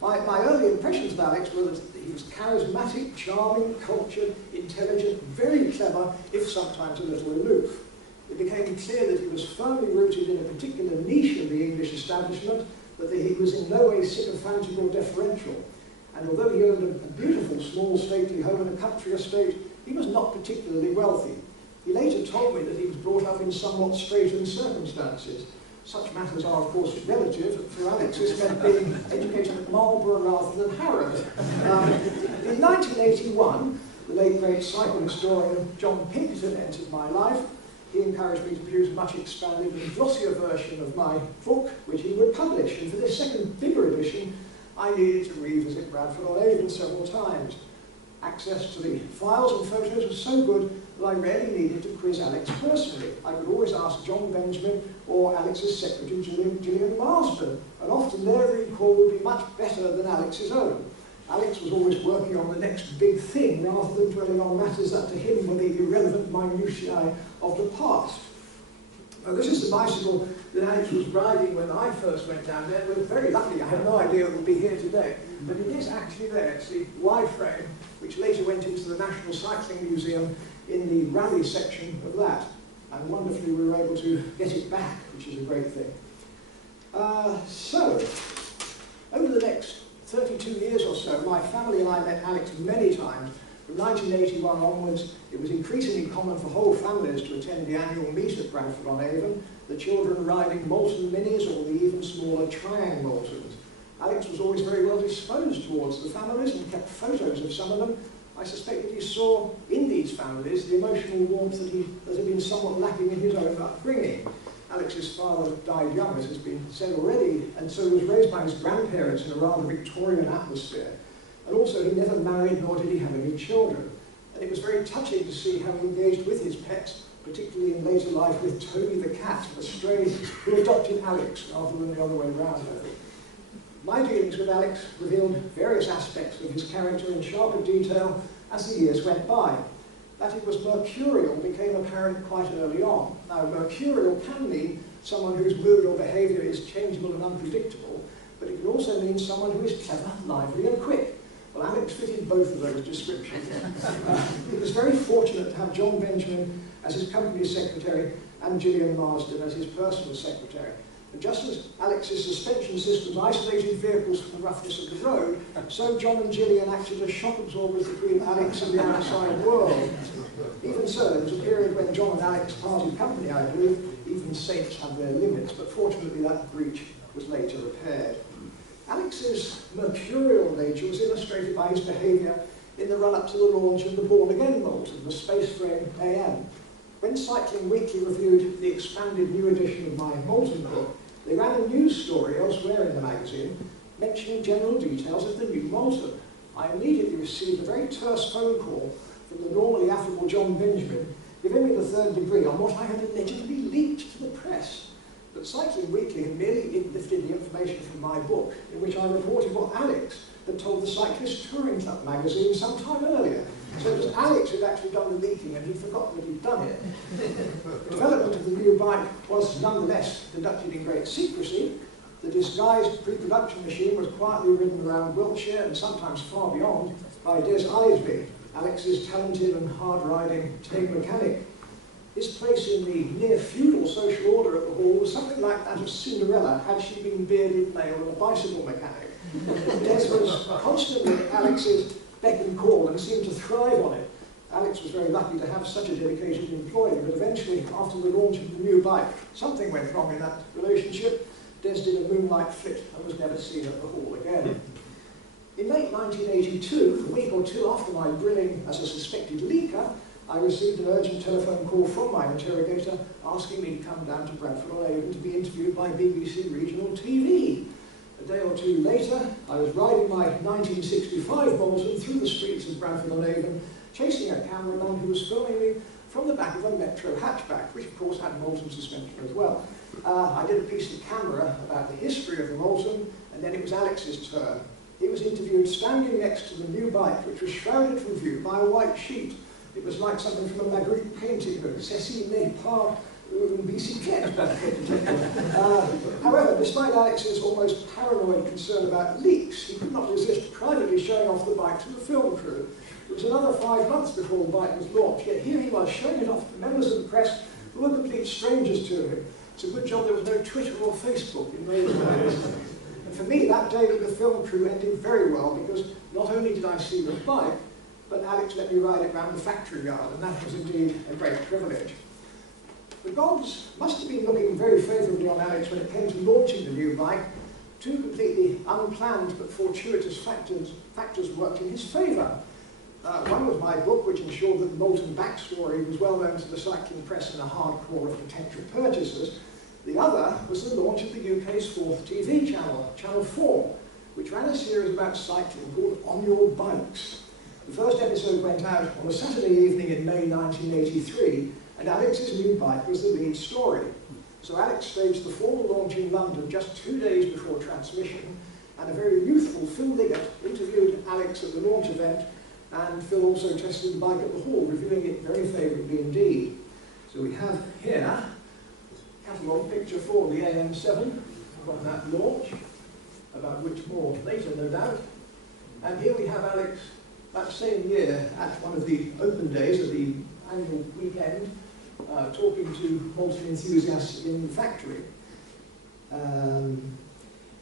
My early impressions of Alex were that he was charismatic, charming, cultured, intelligent, very clever, if sometimes a little aloof. It became clear that he was firmly rooted in a particular niche of the English establishment, but that he was in no way sycophantic or deferential. And although he owned a beautiful, small, stately home in a country estate, he was not particularly wealthy. He later told me that he was brought up in somewhat straitened circumstances. Such matters are, of course, relative. For Alex, this meant being educated at Marlborough rather than Harrow. In 1981, the late great cycle historian John Pinkerton entered my life. He encouraged me to produce a much expanded and glossier version of my book, which he would publish. And for this second, bigger edition, I needed to revisit Bradford-on-Avon several times. Access to the files and photos was so good that I rarely needed to quiz Alex personally. I could always ask John Benjamin or Alex's secretary, Gillian Marsden, and often their recall would be much better than Alex's own. Alex was always working on the next big thing rather than dwelling on matters that to him were the irrelevant minutiae of the past. Now, this is the bicycle that Alex was riding when I first went down there. We're very lucky. I had no idea it would be here today. But it is actually there. It's the wide frame, which later went into the National Cycling Museum in the Raleigh section of that. And wonderfully, we were able to get it back, which is a great thing. So, over the next 32 years or so, my family and I met Alex many times. From 1981 onwards, it was increasingly common for whole families to attend the annual meet at Bradford-on-Avon, the children riding Moulton Minis or the even smaller Triang Moultons. Alex was always very well disposed towards the families and kept photos of some of them. I suspect that he saw in these families the emotional warmth that had been somewhat lacking in his own upbringing. Alex's father died young, as has been said already, and so he was raised by his grandparents in a rather Victorian atmosphere. And also, he never married, nor did he have any children. And it was very touching to see how he engaged with his pets, particularly in later life with Toby the cat, a stray who adopted Alex rather than the other way around, I think. My dealings with Alex revealed various aspects of his character in sharper detail as the years went by. That it was mercurial became apparent quite early on. Now, mercurial can mean someone whose mood or behaviour is changeable and unpredictable, but it can also mean someone who is clever, lively and quick. Well, Alex fitted both of those descriptions. He was very fortunate to have John Benjamin as his company secretary and Gillian Marsden as his personal secretary. And just as Alex's suspension systems isolated vehicles from the roughness of the road, so John and Gillian acted as shock absorbers between Alex and the outside world. Even so, there was a period when John and Alex parted company, I believe, even saints have their limits, but fortunately that breach was later repaired. Alex's mercurial nature was illustrated by his behaviour in the run-up to the launch of the born-again Moulton, the space frame AM. When Cycling Weekly reviewed the expanded new edition of my Moulton book, they ran a news story elsewhere in the magazine mentioning general details of the new Moulton. I immediately received a very terse phone call from the normally affable John Benjamin, giving me the third degree on what I had allegedly leaked to the press. But Cycling Weekly had merely lifted the information from my book, in which I reported what Alex had told the Cyclist Touring Club magazine some time earlier. So it was Alex who'd actually done the leaking, and he'd forgotten that he'd done it. The development of the new bike was nonetheless conducted in great secrecy. The disguised pre-production machine was quietly ridden around Wiltshire and sometimes far beyond by Des Eisby, Alex's talented and hard-riding tame mechanic. His place in the near-feudal social order at the Hall was something like that of Cinderella had she been bearded male and a bicycle mechanic. Des was constantly at Alex's beck and call and seemed to thrive on it. Alex was very lucky to have such a dedicated employee, but eventually, after the launch of the new bike, something went wrong in that relationship. Des did a moonlight flit and was never seen at the Hall again. In late 1982, a week or two after my grilling as a suspected leaker, I received an urgent telephone call from my interrogator asking me to come down to Bradford-on-Avon to be interviewed by BBC Regional TV. A day or two later, I was riding my 1965 Moulton through the streets of Bradford-on-Avon, chasing a cameraman who was filming me from the back of a Metro hatchback, which of course had Moulton suspension as well. I did a piece of camera about the history of the Moulton, and then it was Alex's turn. He was interviewed standing next to the new bike, which was shrouded from view by a white sheet. It was like something from a Magritte painting, but ceci n'est pas une bicyclette. However, despite Alex's almost paranoid concern about leaks, he could not resist privately showing off the bike to the film crew. It was another 5 months before the bike was launched, yet here he was showing it off to members of the press who were complete strangers to him. It's a good job there was no Twitter or Facebook in those days. And for me, that day with the film crew ended very well, because not only did I see the bike, but Alex let me ride it round the factory yard, and that was indeed a great privilege. The gods must have been looking very favourably on Alex when it came to launching the new bike. Two completely unplanned but fortuitous factors worked in his favour. One was my book, which ensured that the Moulton backstory was well known to the cycling press and a hardcore of potential purchasers. The other was the launch of the UK's fourth TV channel, Channel 4, which ran a series about cycling called On Your Bikes. The first episode went out on a Saturday evening in May 1983, and Alex's new bike was the lead story. So Alex staged the formal launch in London just 2 days before transmission, and a very youthful Phil Liggett interviewed Alex at the launch event, and Phil also tested the bike at the Hall, reviewing it very favourably indeed. So we have here a catalogue picture for the AM7 from that launch, about which more later, no doubt. And here we have Alex that same year at one of the open days of the annual weekend, talking to Moulton enthusiasts in the factory.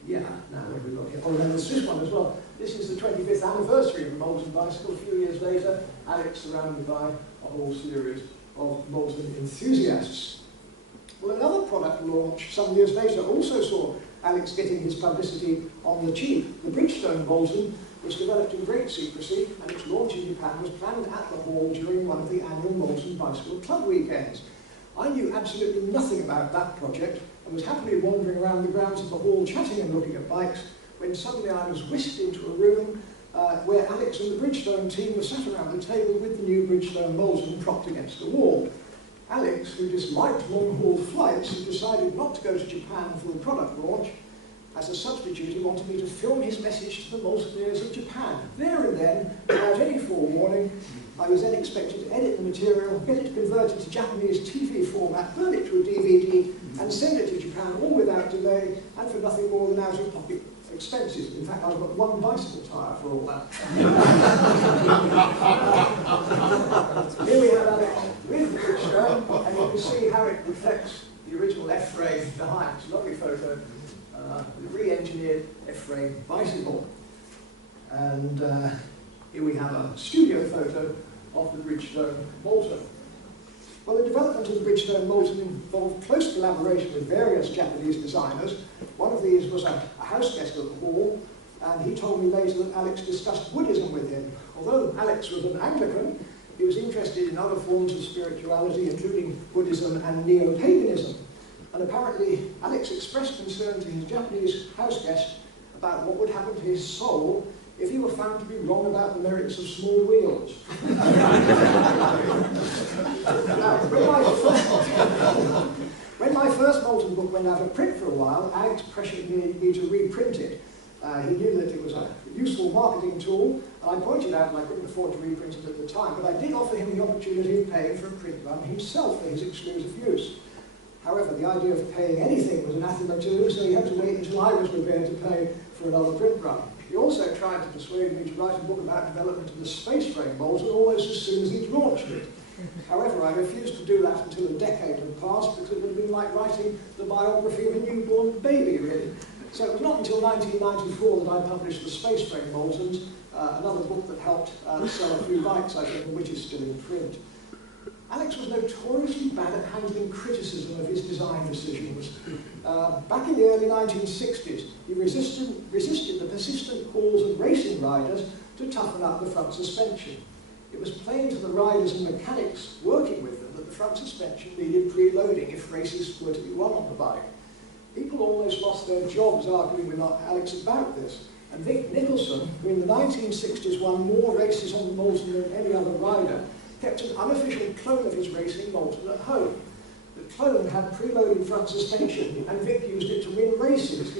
Yeah, now what have we got here? Oh, then there's this one as well. This is the 25th anniversary of the Moulton bicycle. A few years later, Alex surrounded by a whole series of Moulton enthusiasts. Well, another product launch some years later also saw Alex getting his publicity on the cheap. The Bridgestone Moulton was developed in great secrecy, and its launch in Japan was planned at the Hall during one of the annual Moulton Bicycle Club weekends. I knew absolutely nothing about that project, and was happily wandering around the grounds of the Hall chatting and looking at bikes, when suddenly I was whisked into a room where Alex and the Bridgestone team were sat around the table with the new Bridgestone Moulton propped against the wall. Alex, who disliked long-haul flights, had decided not to go to Japan for the product launch. As a substitute, he wanted me to film his message to the Mountaineers of Japan. There and then, without any forewarning, I was then expected to edit the material, get it converted to Japanese TV format, burn it to a DVD, and send it to Japan, all without delay, and for nothing more than out-of-pocket expenses. In fact, I've got one bicycle tyre for all that. Here we have Alex with the Bridgestone, and you can see how it reflects the original F-frame behind. It's a lovely photo. The re-engineered F-frame bicycle. And here we have a studio photo of the Bridgestone Moulton. Well, the development of the Bridgestone Moulton involved close collaboration with various Japanese designers. One of these was a house guest at the hall, and he told me later that Alex discussed Buddhism with him. Although Alex was an Anglican, he was interested in other forms of spirituality, including Buddhism and neo-paganism. And apparently, Alex expressed concern to his Japanese house guest about what would happen to his soul if he were found to be wrong about the merits of small wheels. Now, when my first Moulton book went out of print for a while, Alex pressured me to reprint it. He knew that it was a useful marketing tool, and I pointed out that I couldn't afford to reprint it at the time, but I did offer him the opportunity of paying for a print run himself for his exclusive use. However, the idea of paying anything was anathema to him, so he had to wait until I was prepared to pay for another print run. He also tried to persuade me to write a book about development of the space frame Moulton almost as soon as he'd launched it. However, I refused to do that until a decade had passed, because it would have been like writing the biography of a newborn baby, really. So it was not until 1994 that I published the space frame Moultons, another book that helped sell a few bikes, I think, which is still in print. Alex was notoriously bad at handling criticism of his design decisions. Back in the early 1960s, he resisted the persistent calls of racing riders to toughen up the front suspension. It was plain to the riders and mechanics working with them that the front suspension needed preloading if races were to be run on the bike. People almost lost their jobs arguing with Alex about this. And Vic Nicholson, who in the 1960s won more races on the Moulton than any other rider, kept an unofficial clone of his racing Moulton at home. The clone had preloaded front suspension, and Vic used it to win races.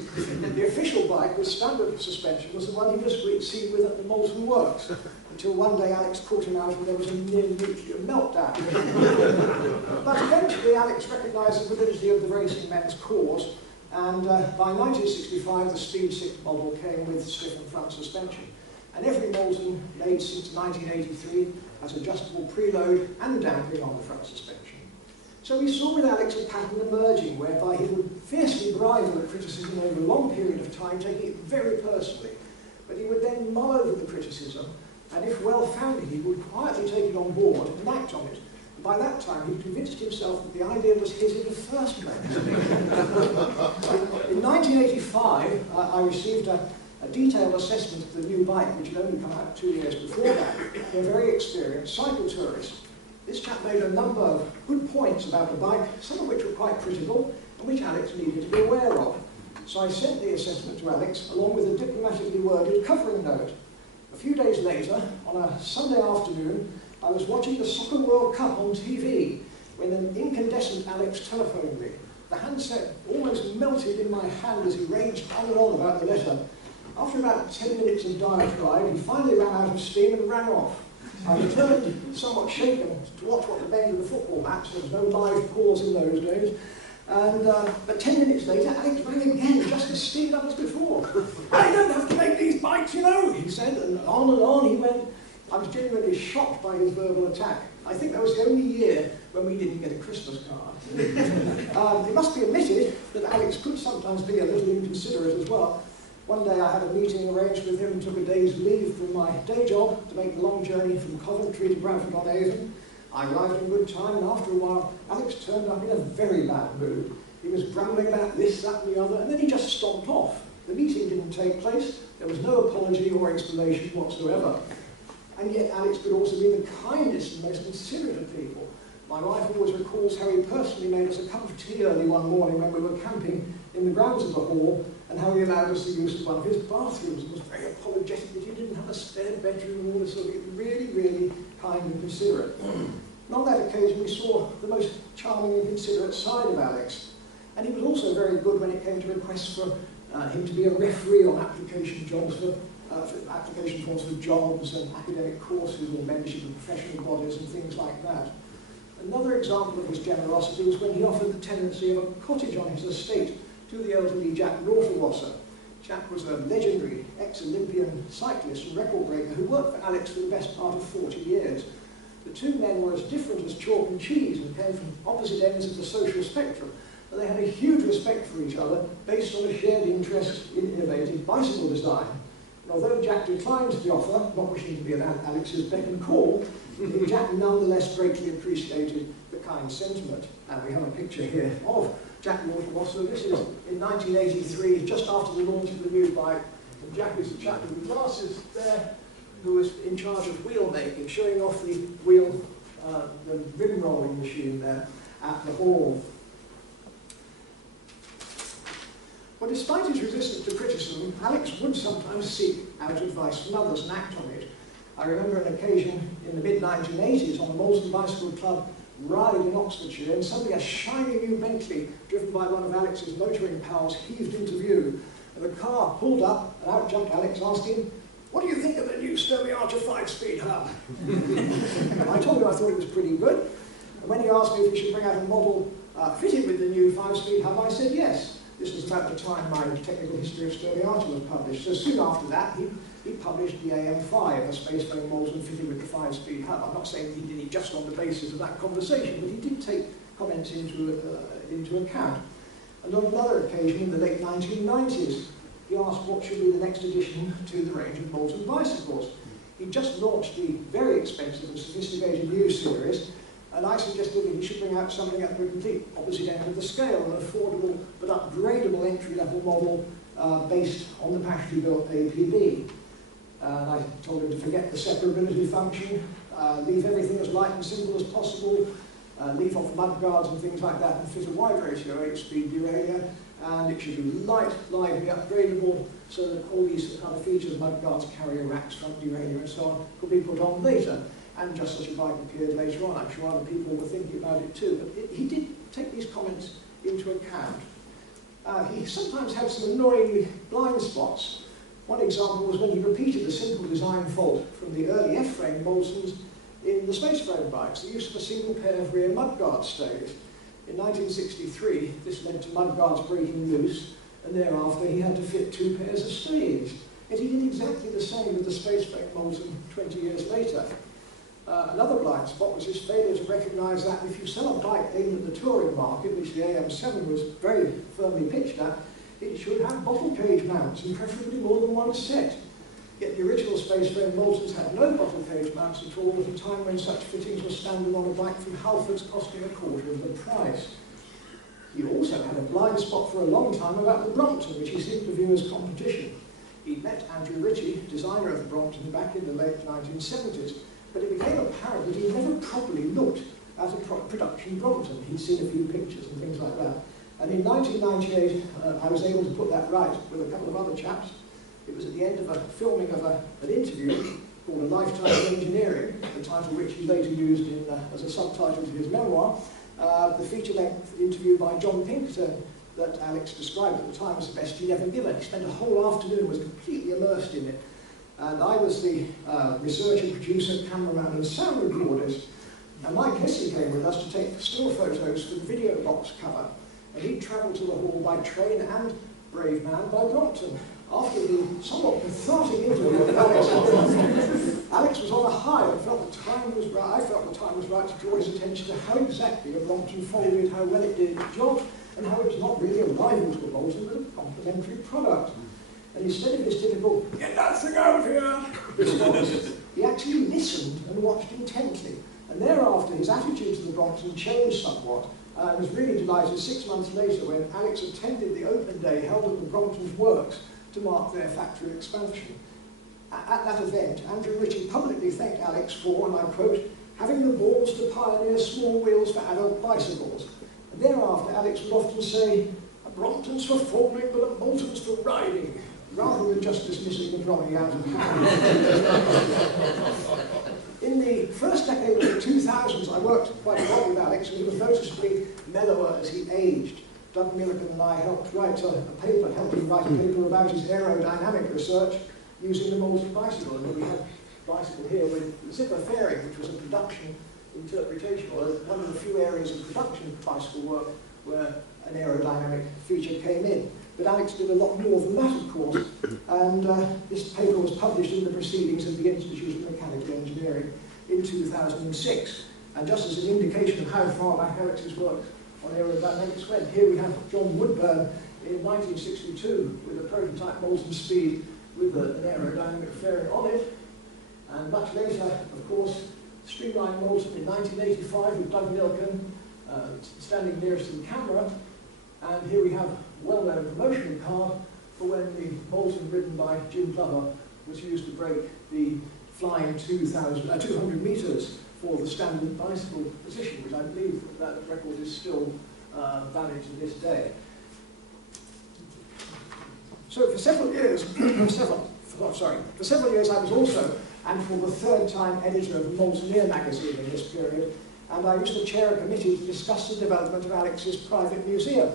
The official bike with standard suspension was the one he was seen with at the Moulton Works, until one day Alex caught him out and there was a near-nuclear meltdown. But eventually Alex recognised the validity of the racing men's cause, and by 1965 the Speed 6 model came with stiffened front suspension. And every Moulton made since 1983 has adjustable preload and damping on the front suspension. So we saw with Alex a pattern emerging whereby he would fiercely bridle at criticism over a long period of time, taking it very personally. But he would then mull over the criticism, and if well-founded, he would quietly take it on board and act on it. And by that time, he'd convinced himself that the idea was his in the first place. In 1985, I received a detailed assessment of the new bike, which had only come out 2 years before that, from a very experienced cycle tourist. This chap made a number of good points about the bike, some of which were quite critical, and which Alex needed to be aware of. So I sent the assessment to Alex, along with a diplomatically worded covering note. A few days later, on a Sunday afternoon, I was watching the Soccer World Cup on TV, when an incandescent Alex telephoned me. The handset almost melted in my hand as he raged on and on about the letter. After about 10 minutes of diatribe, he finally ran out of steam and ran off. I returned somewhat shaken to watch what remained of the football match. There was no live pause in those days. But 10 minutes later, Alex rang again, just as steamed up as before. "I don't have to make these bikes, you know," he said, and on he went. I was genuinely shocked by his verbal attack. I think that was the only year when we didn't get a Christmas card. It must be admitted that Alex could sometimes be a little inconsiderate as well. One day I had a meeting arranged with him and took a day's leave from my day job to make the long journey from Coventry to Bradford-on-Avon. I arrived in good time, and after a while, Alex turned up in a very bad mood. He was grumbling about this, that and the other, and then he just stomped off. The meeting didn't take place, there was no apology or explanation whatsoever. And yet Alex could also be the kindest and most considerate of people. My wife always recalls how he personally made us a cup of tea early one morning when we were camping in the grounds of the hall, and how he allowed us the use of one of his bathrooms and was very apologetic that he didn't have a spare bedroom and all this sort of thing. Really, really kind and considerate. And on that occasion we saw the most charming and considerate side of Alex. And he was also very good when it came to requests for him to be a referee on application forms for jobs and academic courses or membership of professional bodies and things like that. Another example of his generosity was when he offered the tenancy of a cottage on his estate to the elderly Jack Rauterwasser. Jack was a legendary ex-Olympian cyclist and record breaker who worked for Alex for the best part of 40 years. The two men were as different as chalk and cheese and came from opposite ends of the social spectrum, but they had a huge respect for each other based on a shared interest in innovative bicycle design. And although Jack declined the offer, not wishing to be at Alex's beck and call, Jack nonetheless greatly appreciated the kind sentiment. And we have a picture here of Jack Waterwasser. This is in 1983, just after the launch of the new bike. And Jack is the chap with the glasses there, who was in charge of wheel making, showing off the wheel, the rim rolling machine there at the hall. Well, despite his resistance to criticism, Alex would sometimes seek out advice from others and act on it. I remember an occasion in the mid-1980s on a Moulton Bicycle Club ride in Oxfordshire, and suddenly a shiny new Bentley, driven by one of Alex's motoring pals, heaved into view. And the car pulled up, and out jumped Alex, asking, "What do you think of the new Sturley Archer 5-speed hub?" I told him I thought it was pretty good. And when he asked me if we should bring out a model fitted with the new 5-speed hub, I said yes. This was about the time my technical history of Sturley Archer was published. So soon after that, he published the AM5, a space-going Moulton fitted with the 5-speed hub. I'm not saying he did it just on the basis of that conversation, but he did take comments into account. And on another occasion, in the late 1990s, he asked what should be the next addition to the range of Moulton bicycles. He just launched the very expensive and sophisticated U series, and I suggested that he should bring out something at the complete opposite end of the scale, an affordable but upgradable entry-level model based on the factory-built APB. And I told him to forget the separability function, leave everything as light and simple as possible, leave off mudguards and things like that, and fit a wide ratio 8-speed derailleur, and it should be light, lively, upgradable, so that all these other features, mudguards, carrier racks, front derailleur and so on, could be put on later. And just such a bike appeared later on. I'm sure other people were thinking about it too, but he did take these comments into account. He sometimes had some annoyingly blind spots. One example was when he repeated a simple design fault from the early F-frame Moultons in the space frame bikes, the use of a single pair of rear mudguard stays. In 1963, this led to mudguards breaking loose, and thereafter he had to fit 2 pairs of stays. Yet he did exactly the same with the space frame Moulton 20 years later. Another blind spot was his failure to recognise that if you sell a bike aimed at the touring market, which the AM7 was very firmly pitched at, it should have bottle cage mounts, and preferably more than one set. Yet the original space frame Moultons had no bottle cage mounts at all at a time when such fittings were standard on a bike from Halfords costing a quarter of the price. He also had a blind spot for a long time about the Brompton, which he seemed to view as competition. He'd met Andrew Ritchie, designer of the Brompton, back in the late 1970s, but it became apparent that he never properly looked at a production Brompton. He'd seen a few pictures and things like that. And in 1998, I was able to put that right with a couple of other chaps. It was at the end of a filming of an interview called A Lifetime of Engineering, the title which he later used as a subtitle to his memoir, the feature-length interview by John Pinkerton that Alex described at the time as the best he'd ever given. He spent a whole afternoon, was completely immersed in it. And I was the researcher, producer, cameraman and sound recordist. And Mike Hesse came with us to take still photos for the video box cover. And he travelled to the hall by train and, brave man, by Brompton. After the somewhat cathartic interview with Alex was on a high and felt the time was right. I felt the time was right to draw his attention to how exactly a Brompton folded, how well it did its job, and how it was not really a rival to a Moulton, but a complementary product. And instead of his typical, "Get that thing out of here," response, he actually listened and watched intently. And thereafter, his attitude to the Brompton changed somewhat. I was really delighted 6 months later when Alex attended the open day held at the Brompton's works to mark their factory expansion. At that event, Andrew Ritchie publicly thanked Alex for, and I quote, "having the balls to pioneer small wheels for adult bicycles." And thereafter, Alex would often say, "A Brompton's for folding, but a Moulton's for riding," rather than just dismissing the brommy out of hand. In the first decade of the 2000s, I worked quite a lot with Alex, and he was noticeably mellower as he aged. Doug Milliken and I helped him write a paper about his aerodynamic research using the Moulton bicycle. And we had a bicycle here with zipper fairing, which was a production interpretation, or one of the few areas of production bicycle work where an aerodynamic feature came in. But Alex did a lot more than that, of course, and this paper was published in the Proceedings of the Institute of Mechanical Engineering in 2006. And just as an indication of how far back Alex's work on aerodynamics went, here we have John Woodburn in 1962 with a prototype Moulton Speed with an aerodynamic fairing on it. And much later, of course, streamlined Moulton in 1985 with Doug Milken standing nearest to the camera. And here we have a well-known promotional card for when the Moulton ridden by Jim Glover was used to break the flying 200 metres for the standard bicycle position, which I believe that record is still valid to this day. So for several years, for several years I was also, and for the third time, editor of the Mountaineer magazine in this period, and I used to chair a committee to discuss the development of Alex's private museum.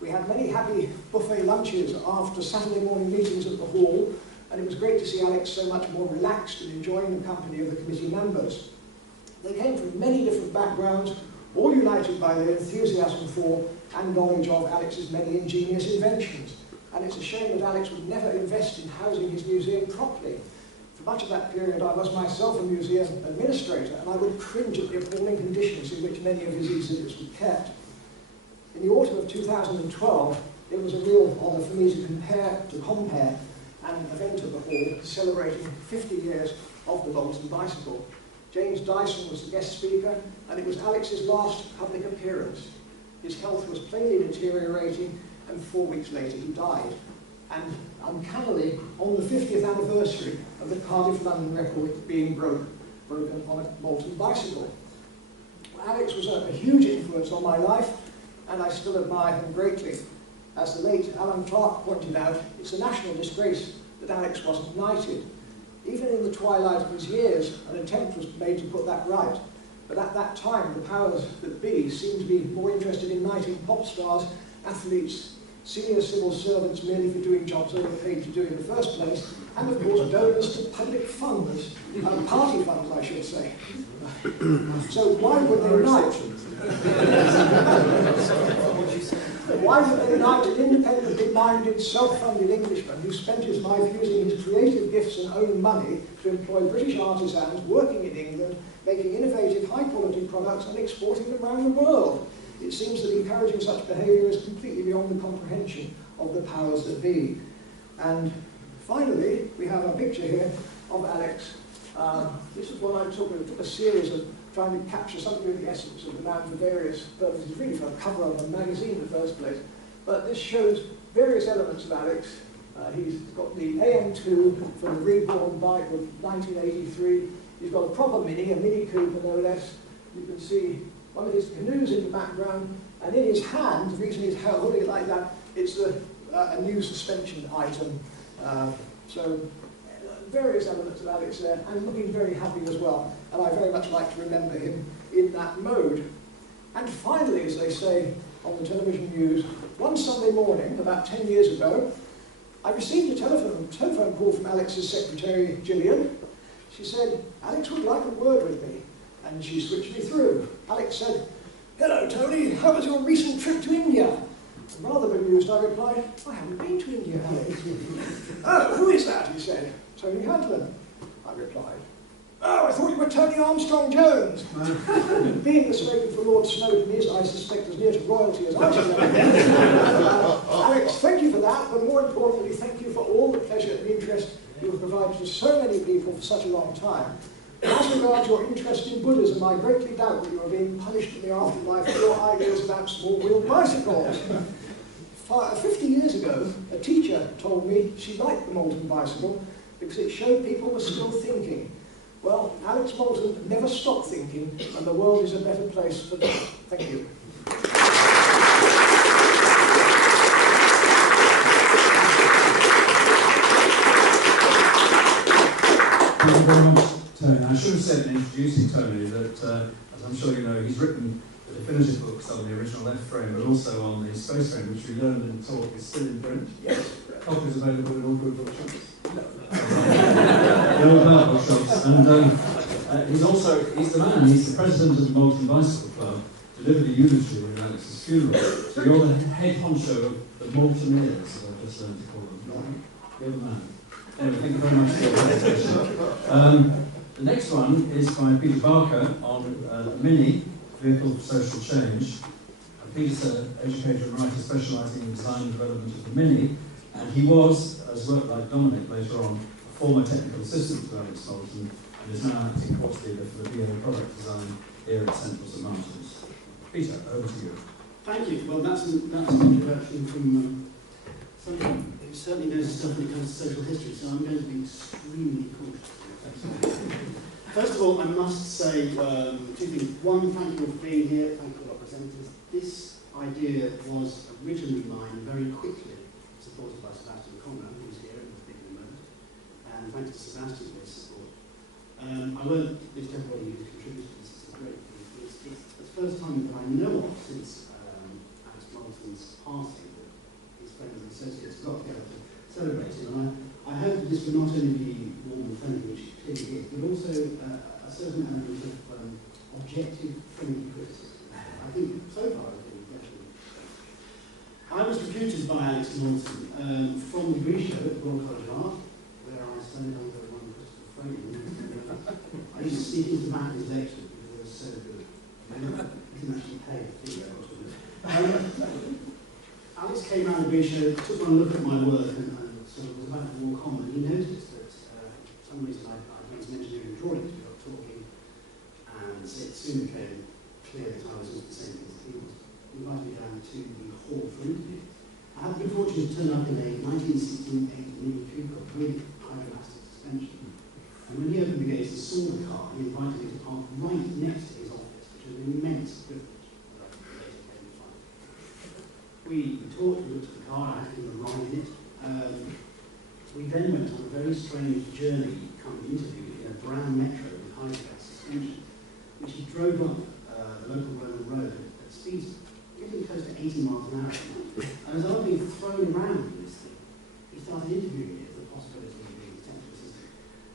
We had many happy buffet lunches after Saturday morning meetings at the hall, and it was great to see Alex so much more relaxed and enjoying the company of the committee members. They came from many different backgrounds, all united by their enthusiasm for and knowledge of Alex's many ingenious inventions. And it's a shame that Alex would never invest in housing his museum properly. For much of that period, I was myself a museum administrator, and I would cringe at the appalling conditions in which many of his exhibits were kept. In the autumn of 2012, it was a real honour for me to compare an event at the hall celebrating 50 years of the Moulton bicycle. James Dyson was the guest speaker, and it was Alex's last public appearance. His health was plainly deteriorating, and 4 weeks later he died. And uncannily, on the 50th anniversary of the Cardiff-London record being broken on a Moulton bicycle. Alex was a huge influence on my life, and I still admire him greatly. As the late Alan Clark pointed out, it's a national disgrace that Alex wasn't knighted. Even in the twilight of his years, an attempt was made to put that right. But at that time, the powers that be seemed to be more interested in knighting pop stars, athletes, senior civil servants merely for doing jobs they were paid to do in the first place, and of course donors to public funds, party funds I should say. So why would they knight? Why would they knight an independently minded, self-funded Englishman who spent his life using his creative gifts and own money to employ British artisans working in England, making innovative, high-quality products and exporting them around the world? It seems that encouraging such behaviour is completely beyond the comprehension of the powers that be. And finally, we have a picture here of Alex. This is one I took a series of trying to capture something of the essence of the man for various purposes, really for a cover of a magazine in the first place. But this shows various elements of Alex. He's got the AM2 from the reborn bike of 1983. He's got a proper Mini, a Mini Cooper no less. You can see one of his canoes in the background, and in his hand, the reason he's holding it like that, it's a new suspension item. So various elements of Alex there, and looking very happy as well. And I very much like to remember him in that mode. And finally, as they say on the television news, one Sunday morning, about 10 years ago, I received a telephone call from Alex's secretary, Gillian. She said, "Alex would like a word with me." And she switched me through. Alex said, "Hello, Tony, how was your recent trip to India?" And rather bemused, I replied, "I haven't been to India, Alex." "Oh, who is that?" he said. "Tony Hadland," I replied. "Oh, I thought you were Tony Armstrong-Jones." Being the slave for Lord Snowdon is, I suspect, as near to royalty as I shall ever. Alex, thank you for that, but more importantly, thank you for all the pleasure and interest you have provided to so many people for such a long time. As regards your interest in Buddhism, I greatly doubt that you are being punished in the afterlife for your ideas about small-wheeled bicycles. 50 years ago, a teacher told me she liked the Moulton bicycle because it showed people were still thinking. Well, Alex Moulton never stopped thinking, and the world is a better place for that. Thank you. Thank you very much, Tony. I should have said in introducing Tony that, as I'm sure you know, he's written the definitive books on the original left frame, but also on the space frame, which we learned in talk is still in print. Yes. Copies available in all good bookshops. In all bad bookshops. And he's the man, he's the president of the Moulton Bicycle Club, delivered a eulogy in Alex's funeral. So you're the head honcho of the Moultaineers, as I've just learned to call them. You're the man. Anyway, thank you very much for your presentation. The next one is by Peter Barker on Mini, Vehicle for Social Change. Peter's an educator and writer specialising in design and development of the Mini, and he was, as worked like Dominic later on, a former technical assistant to Alex Moulton and is now acting course leader for the BA product design here at Central St Martin's. Peter, over to you. Thank you. Well, that's an introduction from someone who certainly knows his stuff when it comes to social history, so I'm going to be extremely cautious. First of all, I must say two things. One, thank you all for being here. Thank you all our presenters. This idea was originally mine, very quickly supported by Sebastian Conrad, who's here at this particular moment, and thanks to Sebastian's great support. I won't list everybody who's contributed to this. It's a great thing. It's the first time that I know of since Alex Moulton's passing that his friends and associates got together to celebrate him. And I hope that this will not only be warm and friendly, which it clearly is, but also a certain element of objective, friendly criticism. I think so far it's been definitely. I was recruited by Alex Moulton from the degree show at the Royal College of Art, where I studied under one Christopher Frayne. I used to sneak into the back of his lecture because it was so good. I didn't actually pay the fee. Alex came around the degree show, took one look at my work, and sort of was about to walk on, and he noticed that for some reason I'd done some engineering drawings, we got talking, and it soon became clear that I was all the same thing as he was. He invited me down to the hall for an interview. I had the good fortune to turn up in a 1968 Mini Cooper with hydroelastic suspension. And when he opened the gates and saw the car, he invited me to park right next to his office, which was an immense privilege that I later came to find. We talked, we looked at the car, I had him arrive in it. We then went on a very strange journey, come interview in a brown Metro with high-gas suspension, which he drove up the local Roman road at speeds getting close to 80 miles an hour. And as I was being thrown around in this thing, he started interviewing me for the possibility of being his technical assistant.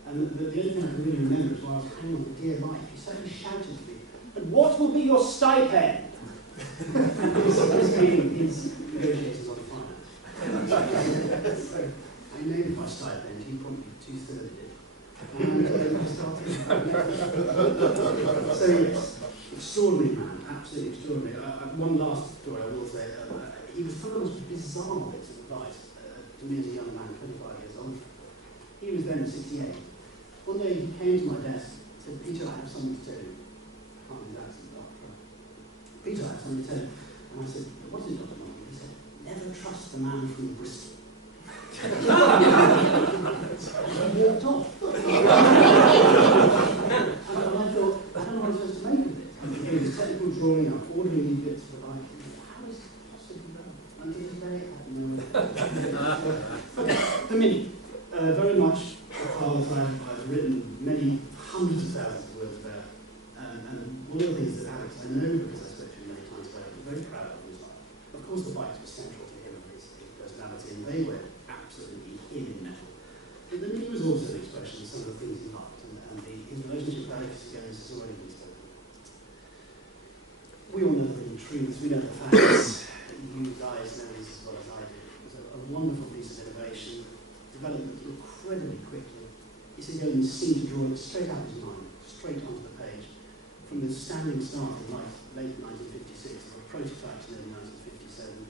And the only thing I can really remember is while I was hanging on for dear life, he suddenly shouted to me, "And what will be your stipend?" This being his negotiations on finance. So I named my stipend, he probably two-thirded it. And I started. So yes, extraordinary man, absolutely extraordinary. One last story I will say. He was full of the most bizarre bits of advice to me as a young man, 25 years old. He was then 68. One day he came to my desk and said, "Peter, I have something to tell you." I can't do that, Doctor. "Peter, I have something to tell you." And I said, "What is it, Dr. Moulton?" He said, "Never trust the man from Bristol." And he walked off. And I thought, I don't know what I'm supposed to make of it. I'm doing this technical drawing, I'm ordering these bits for the bike. How is it possible done? And to this day, I have no idea. Okay, the Mini. Very much a car that I've written many hundreds of thousands of words about. And one of the things that Alex, I know because I spoke to him many times about, was very proud of his life. Of course, the bikes were central to him and his personality, and they were absolutely him in metal. But the Mini was also an expression of some of the things he liked, and his relationship with Alex has already been spoken. We all know the truths, we know the facts. You guys know this as well as I do. It was a wonderful piece of innovation, development incredibly quickly. He said he seemed to draw it straight out of his mind, straight onto the page, from the standing start in late 1956 of a prototype in early 1957,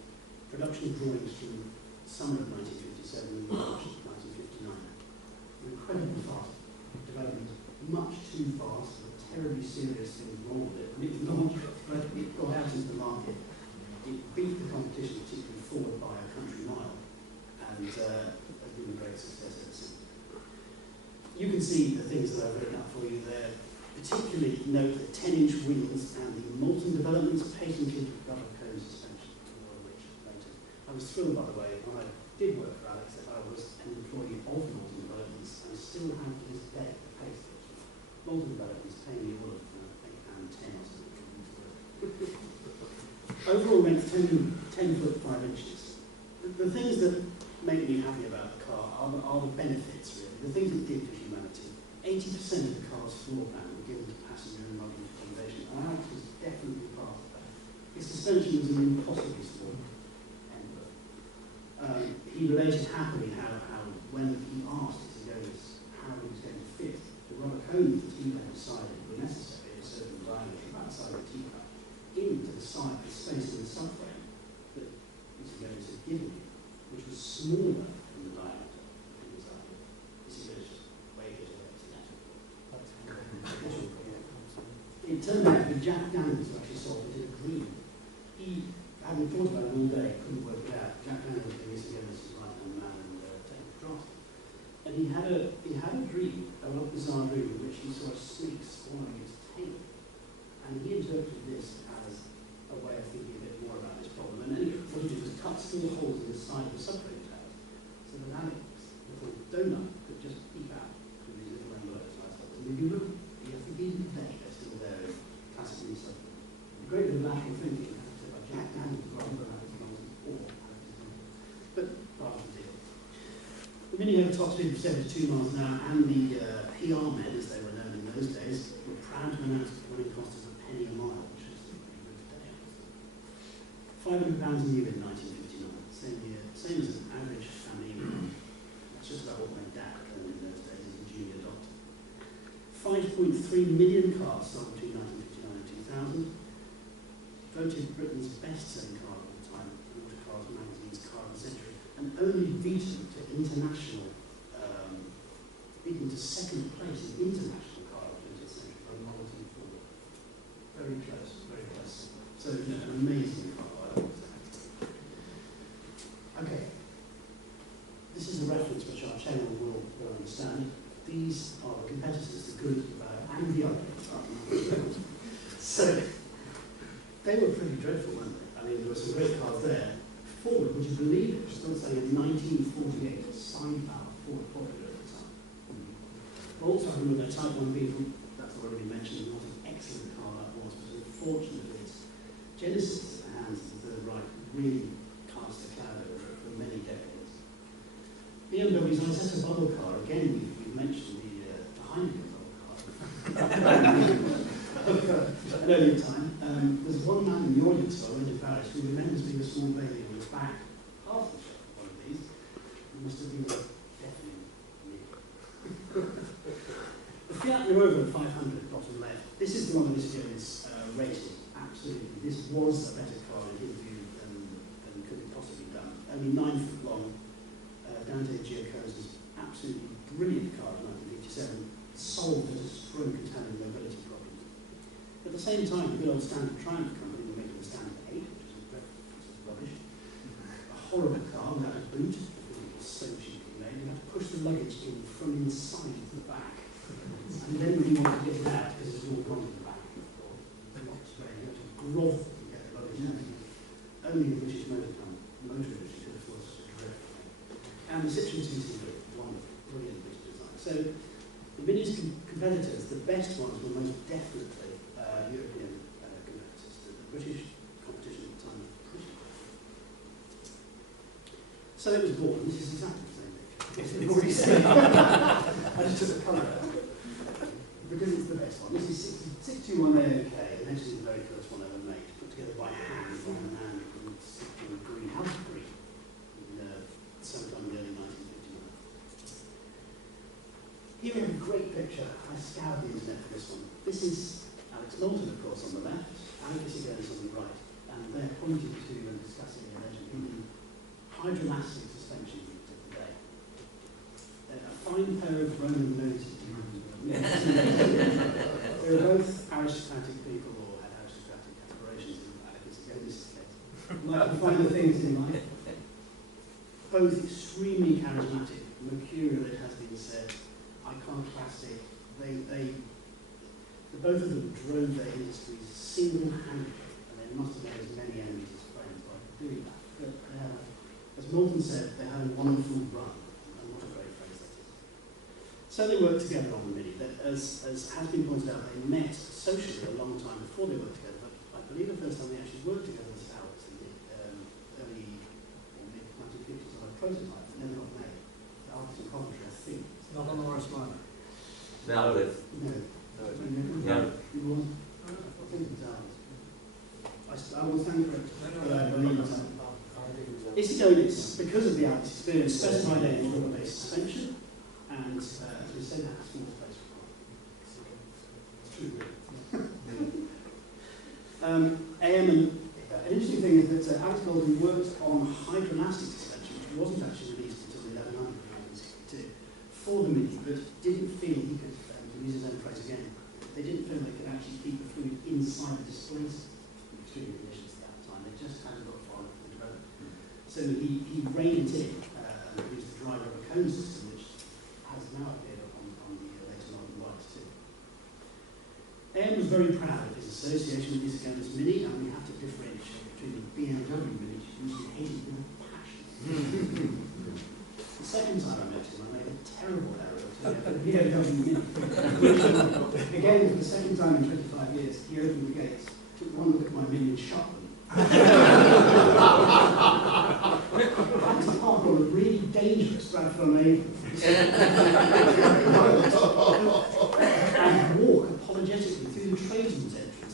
production drawings from summer of 1957 and March of 1959. Incredibly fast development, much too fast, with terribly serious things wrong with it, and it was launched, but it got out into the market. It beat the competition, particularly forward by a country mile, and has been a great success ever since. You can see the things that I've written up for you there. Particularly note the 10-inch wheels and the Moulton developments patented rubber cone suspension, more of which later. I was thrilled, by the way, when I did work for Alex, that I was an employee of Moulton Developments and still have to this day the pay slip. Moulton Developments pay me all of £8.10 or something. Overall length 10 foot 5 inches. The things that make me happy about the car are the benefits, really, the things it did for humanity. 80% of the car's floor plan were given to passenger and luggage accommodation, and Alex was definitely part of that. His suspension was an impossibly small envelope. He related happily how when he asked his owners how he was going to fit the rubber cones that he had decided were necessary at a certain diameter, about the size of a teacup, into the side, the space in the subframe that his owners had given him, which was smaller than the diameter of his idea. His owners just waved it away to that. Daniels, who actually solved it, agreed. He, having thought about it all day, couldn't work it out. Jack Daniels being his right-hand man and technical draftsman. And he had a dream, a rather bizarre dream, in which he saw a snake swallowing its tail. And he interpreted this as a way of thinking a bit more about this problem. And then what he did was cut small holes in the side of the substrate tab, so that Alex, little donut, could just peep out through these little envelopes like that. And if you look, I think even today, they're still there in classic research. The great bit of lateral thinking, I have to say, by Jack Daniels, rather than Alex Moulton or Alex Moulton. But rather than deal. The Mini over top speed of 72 miles an hour, and the PR men, as they were known in those days, were proud to announce that the running cost us a penny a mile, which is pretty good today. £500 new in 1959, same as an average family income. That's just about what my dad earned in those days as a junior doctor. 5.3 million cars sold between 1959 and 2000, voted Britain's best-selling car of all time, in Auto Cars magazine's Car of the Century, and only beaten to international, beaten to second place in international car of the 20th century by Model T Ford. Very close, very close. So, an amazing car, I would say. Okay. This is a reference which our chairman will understand. These are the competitors, the good, the bad, and the ugly. So, they were pretty dreadful, weren't they? I mean, there were some great cars there. Ford, would you believe it, was still saying in 1948, side-power Ford popular at the time. Volkswagen with their Type 1 vehicle, that's already been mentioned, what an excellent car that was, but unfortunately its genesis at the hands of the Third Reich really cast a cloud over it for many decades. BMW's Isetta bubble car, again we've mentioned the Heineken bubble car. An earlier time, there's one man in the audience who I went to Paris who remembers being a small baby on his back, half the shape of one of these. It must have been definitely me. The Fiat Nuova 500, bottom left, this is the one that Mr. Jones rated. Absolutely. This was a better car in his view than could have possibly done. Only 9 foot long. Dante Giacosa's absolutely brilliant car in 1957 solved a stroke Italian mobility problems. At the same time, the good old Standard Triumph company were making the Standard 8, which is rubbish. A horrible car without a boot, because it was so cheaply made. You had to push the luggage in from inside to the back. And then when you wanted to get it out, because it's all gone to the back, or not straight, you had to grovel to get the luggage out. Only the British motor industry could afford such a dreadful thing. And the Citroen CC, wonderful, brilliant British design. So the Mini's competitors, the best ones, were most definitely European competitors. The British competition at the time was pretty good. So it was born. This is exactly the same picture. Yes, you've already seen it. I just took the colour out. Because it's the best one. This is 621 AOK, and this is the very first one ever made, put together by hand by a man called Greenhouse Green sometime in the early 1959. Here we have a great picture. I scoured the internet for this one. This is Alex Moulton, of course, on the left, Alex again on the right, and they're pointing to and discussing allegedly hydroelastic suspension used of the day. A fine pair of Roman noses. They were both aristocratic people or had aristocratic aspirations in Alex again's case. Like to find the things in life. Both extremely charismatic, mercurial, it has been said, iconoclastic. Both of them drove their industries single-handedly, and they must have made as many enemies as friends by doing that. But as Moulton said, they had a wonderful run, and what a great phrase that is. So they worked together on the Mini. As has been pointed out, they met socially a long time before they worked together, but I believe the first time they actually worked together was out in the early or mid-1950s on a prototype that never got made. The artist in Coventry, I think. Not on Morris Minor. No. Yeah. It was. I think it was ours. I will stand corrected, but I believe it's ours. Isidonics, because of the artist's experience, specified a rubber-based suspension, and as we said, that has small space required. It's true. An interesting thing is that Alex Moulton worked on hydroelastic suspension, which wasn't actually released until 1100 in 1962, for the Mini, but didn't feel he could use his own phrase again, They didn't feel they could actually keep the food inside the display system in extreme conditions at that time. They just hadn't got far enough to develop. So he reined it in and used the dry rubber cone system, which has now appeared on the later modern bikes too. AM was very proud of his association with Isagonis Mini, and we have to differentiate between the BMW Mini, which he hated with a passion. The second time I met him, I made a terrible error of turning up a BMW Mini. Again, for the second time in 25 years, he opened the gates, took one look at my Mini and shot them. I had to park on a really dangerous Bradford apron and walk apologetically through the tradesman's entrance.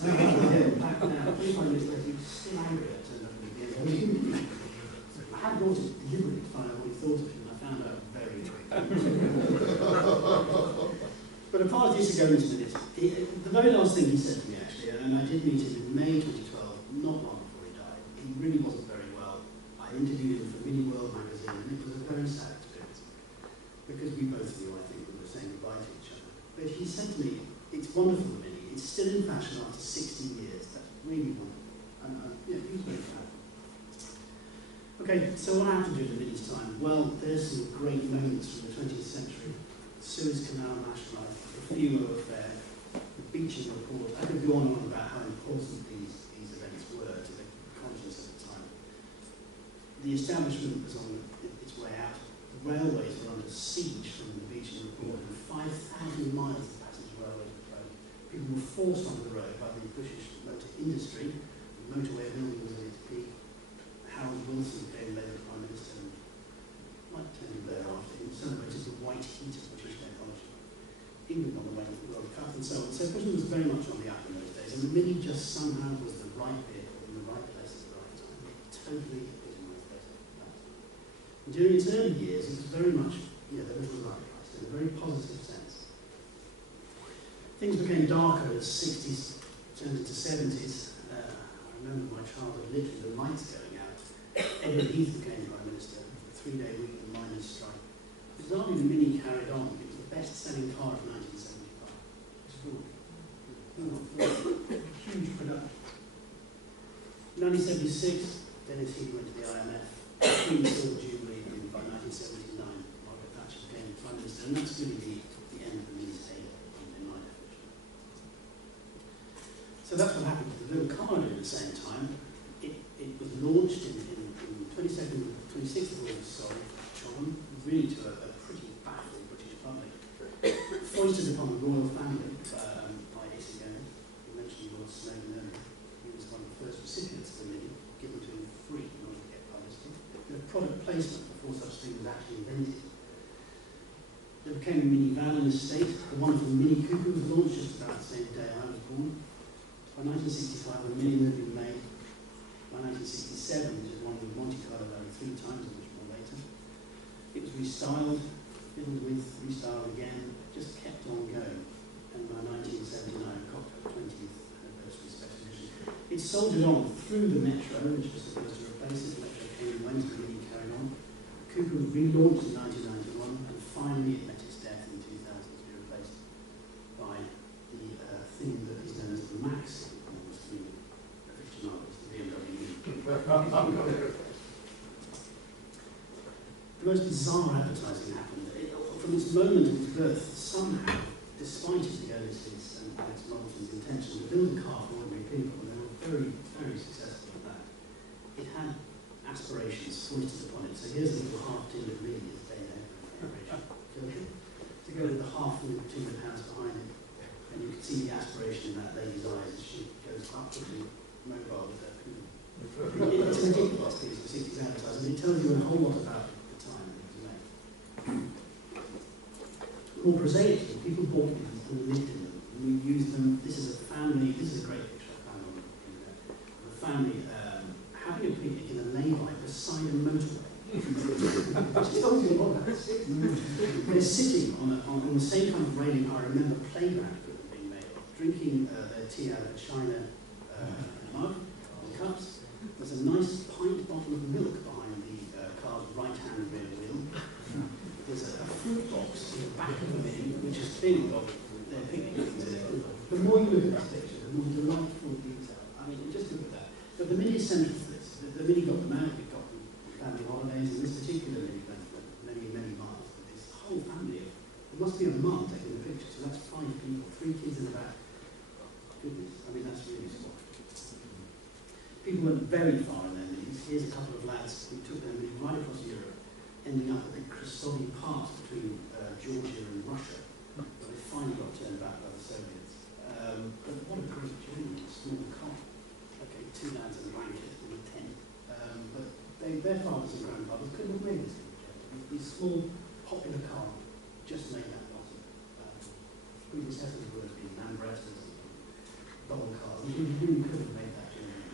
Back now, 25 minutes later, he was still angry I turned up at the BMW. I had brought it deliberately to find out what he thought of him, and I found out very quickly. But a part of this ago into this, the very last thing he said to me actually, and I did meet him in May 2012, not long before he died. He really wasn't very well. I interviewed him for Mini World magazine, and it was a very sad experience because we both knew, I think, we were saying goodbye to each other. But he said to me, "It's wonderful, the Mini. It's still in fashion after 60 years. That's really wonderful." And yeah, he was very proud. Okay, so what happened during the Mini's time? Well, there's some great moments from the 20th century. Suez Canal National, the FIMO affair, the Beeching Report. I could go on and on about how important these events were to the conscience at the time. The establishment was on its way out. The railways were under siege from the Beeching Report, and 5,000 miles of passenger railways were closed. People were forced onto the road by the British motor industry. The motorway building was at its peak. Harold Wilson became Labour Prime Minister, and like Tony Blair after him, celebrated the white heat of British technology. England on the way to the World Cup and so on. So Britain was very much on the up in those days, and the Mini just somehow was the right vehicle in the right place at the right time. It totally epitomised that time. And during its early years, it was very much, there was a right in a very positive sense. Things became darker as 60s turned into 70s. I remember my childhood, literally the lights going out. Edward Heath became Prime Minister, a 3-day week of miners' strike. Bizarrely, the Mini carried on. It was the best-selling car of 1975. Huge production. 1976, Dennis Heath went to the IMF. Queen Silver Jubilee, and by 1979, Margaret Thatcher became Prime Minister, and that's really the end of the Mini's heyday in my definition. So that's what happened to the little car at the same time. It was launched in 26th of August, really to a pretty baffled British public. Foisted upon the royal family by Isagonis. You mentioned Lord Snowden earlier. He was one of the first recipients of the Mini, given to him free in order to get publicity. The product placement before such thing was actually invented. There became a Mini van in the state. The wonderful Mini Cooper was launched just about the same day I was born. By 1965, the Mini had been made. By 1967, which is one with Monte Carlo 3 times, and much more later. It was restyled, filled with, restyled again, just kept on going. And by 1979, got to a 20th anniversary special edition. It soldiered on through the Metro, which was supposed to replace it. The Metro came and went, and really carried on. Cooper was relaunched in 1991, and finally it met its death in 2000 to be replaced by the thing that is known as the Maxi, almost through aficionados, the BMW. The most bizarre advertising happened. From its moment of its birth, somehow, despite Isagonis and Alex Moulton's intention to build a car for ordinary people, and they were very, very successful at that, it had aspirations foisted upon it. So here's a little half-timid Mini as they to go with the half-timid house behind it. And you can see the aspiration in that lady's eyes as she goes upwardly mobile with her Puma. It's a ridiculous piece of 60s advertising. It tells you a whole lot about the time that it was made. More prosaically, people bought these and lived in them. And we used them. This is a family. This is a great picture I found on the internet. A family having a picnic in a lay-by beside a motorway. They're sitting on the same kind of railing I remember playground equipment being made of, drinking their tea out of a china mug or cups. There's a nice pint bottle of milk behind the car's right-hand rear wheel. There's a fruit box in the back of the Mini, which is big of their picnic. The central to this. The Mini got them out, it got them family holidays, and this particular Mini went for many, many miles with this whole family. There must be a mum taking the picture, so that's 5 people, 3 kids in the back. Goodness, I mean, that's really small. People went very far in their Minis. Here's a couple of lads who took their Mini right across Europe, ending up at the Krasnodar Pass between Georgia and Russia. But they finally got turned back by the Soviets. But what a great journey, a small car. Okay, 2 lads in a blanket in a tent. But their fathers and grandfathers couldn't have made this journey. This small, popular car just made that possible. Predecessors would have been Lambrettas, double cars. We really could have made that journey.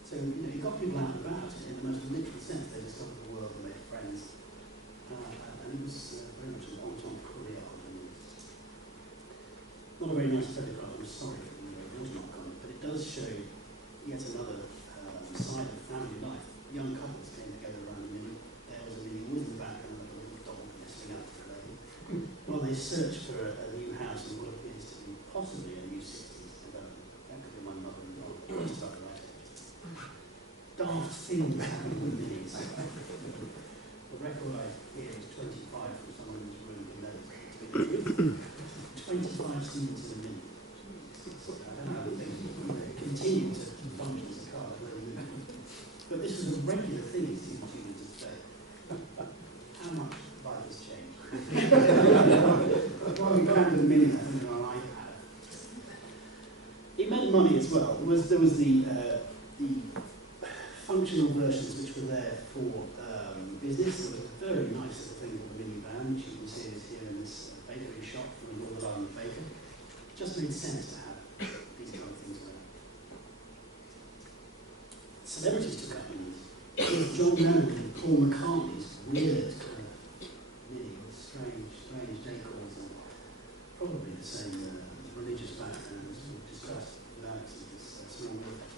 So, you know, you got people out and about in the most literal sense. They discovered the world and made friends. And it was very much an entente cordiale. Not a very nice photograph, I'm sorry for the watermark on it, but it does show yet another side of family life. Young couples came together around the Mini. There was a Mini with the background of a little dog listening out for the lady. While they searched for a new house in what appears to be possibly a new 60s development. That could be my mother-in-law. Daft things happen with Minis. The record I hear is 25 from someone in this room who knows. 25 students in a Mini. I don't know how they continue to function as a car. But this was a regular thing in student unions today. How much life has changed? While we planned the Mini, I think on our iPad. It meant money as well. There was the functional versions which were there for business. There was a very nice little thing called the Mini van, which you can see is here in this bakery shop from a Northern Ireland baker. It just made sense to have these kind of things around. Celebrities took up Minis. John Lennon and Paul McCartney's weird kind of Mini with strange decors and probably the same religious background as we discussed with Alex in this small village.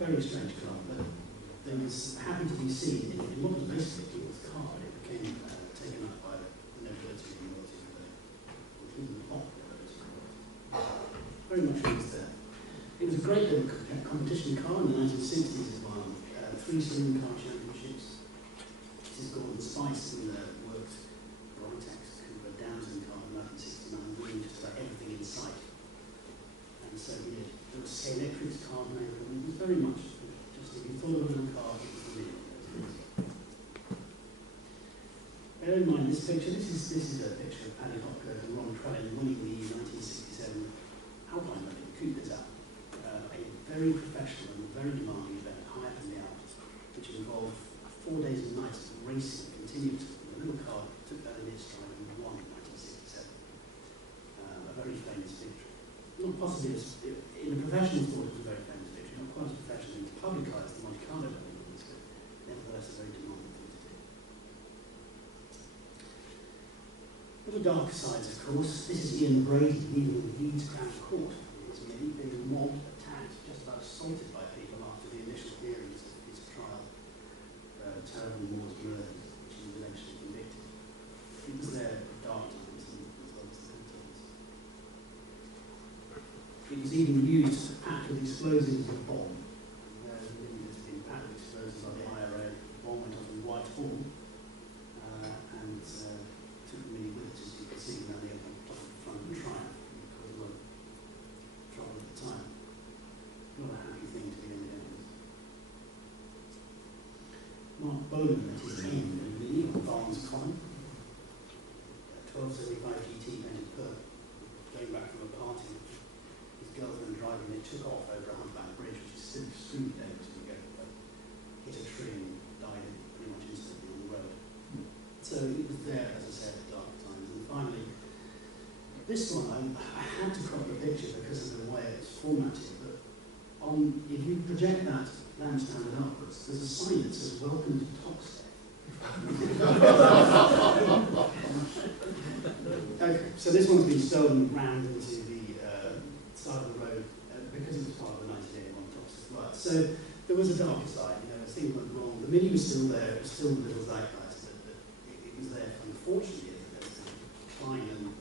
Very strange car, but it was happy to be seen in what was basically people's car. It became taken up by the nobility and royalty of even the popular very much was there. It was a great little competition car in the 1960s as well. 3 saloon car championships. This is Gordon Spice who worked Britex, Cooper, Downton car in 1969, doing just about everything in sight. And so he did. There was Electric's car maker, and it was very much just if you thought of a little car, it was the Mini. Bear in mind this picture, this is a picture of Paddy Hopker and Ron Crane winning the 1967 Alpine Rally, Coupe des Alpes. A very professional and very demanding event high up in the Alps, which involved 4 days and nights of racing continuously. The little car took that in its stride and won in 1967. A very famous victory. Not possibly in a professional sport, it was a very famous victory, not quite as professional in public eyes, the Monte Carlo Rally was, but nevertheless a very demanding thing to do. There were darker sides, of course. This is Ian Brady leading the Leeds Crown Court. His Mini being mobbed, attacked, just about assaulted by people after the initial hearings of his trial. Terrible Moors murders, which he was eventually convicted. He was there at dark times and as well as the good times. It was even used packed with explosives as a bomb. There's a Mini that's been packed with explosives by the IRA. The bomb went off in Whitehall and took the Mini with it, as you can see now the front of the Triumph. It caused a lot of trouble at the time. Not a happy thing to be in the end. Mark Bolan at his end in the Mini on Barnes Common. 1275 GT painted purple. Going back from a party. His girlfriend driving it took off over a humpback bridge, which is still extremely dangerous to go, but hit a tree and died pretty much instantly on the road. So it was there, as I said, at dark times. And finally, this one, I had to crop the picture because of the way it's formatted, but if you project that lampstand and upwards, there's a sign that says, "Welcome to Toxteth." Okay, so this one's been stolen round into the side of the road because it was part of the 1981 Toxteth riot. So there was a darker side, things went wrong. The Mini was still there, it was still the little zeitgeist, but it was there, unfortunately, there was a decline in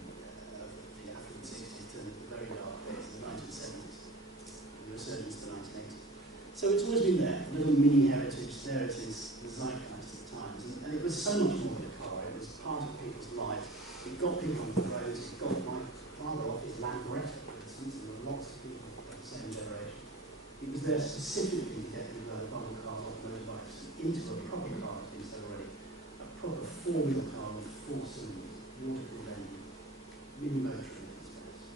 the affluent 60s to the very dark days of the 1970s, the resurgence of the 1980s. So it's always been there, a little mini heritage, there it is, the zeitgeist of the times. And it was so much more than a car, it was part of people's life. It got people on the roads, it got my father off his Lambretta, for instance, and there were lots of people of the same generation. It was there specifically to get people out of bubble cars off motorbikes into a proper car, as been said already, a proper four-wheel car with 4 cylinders, water-cooled engine, mini motor in its space.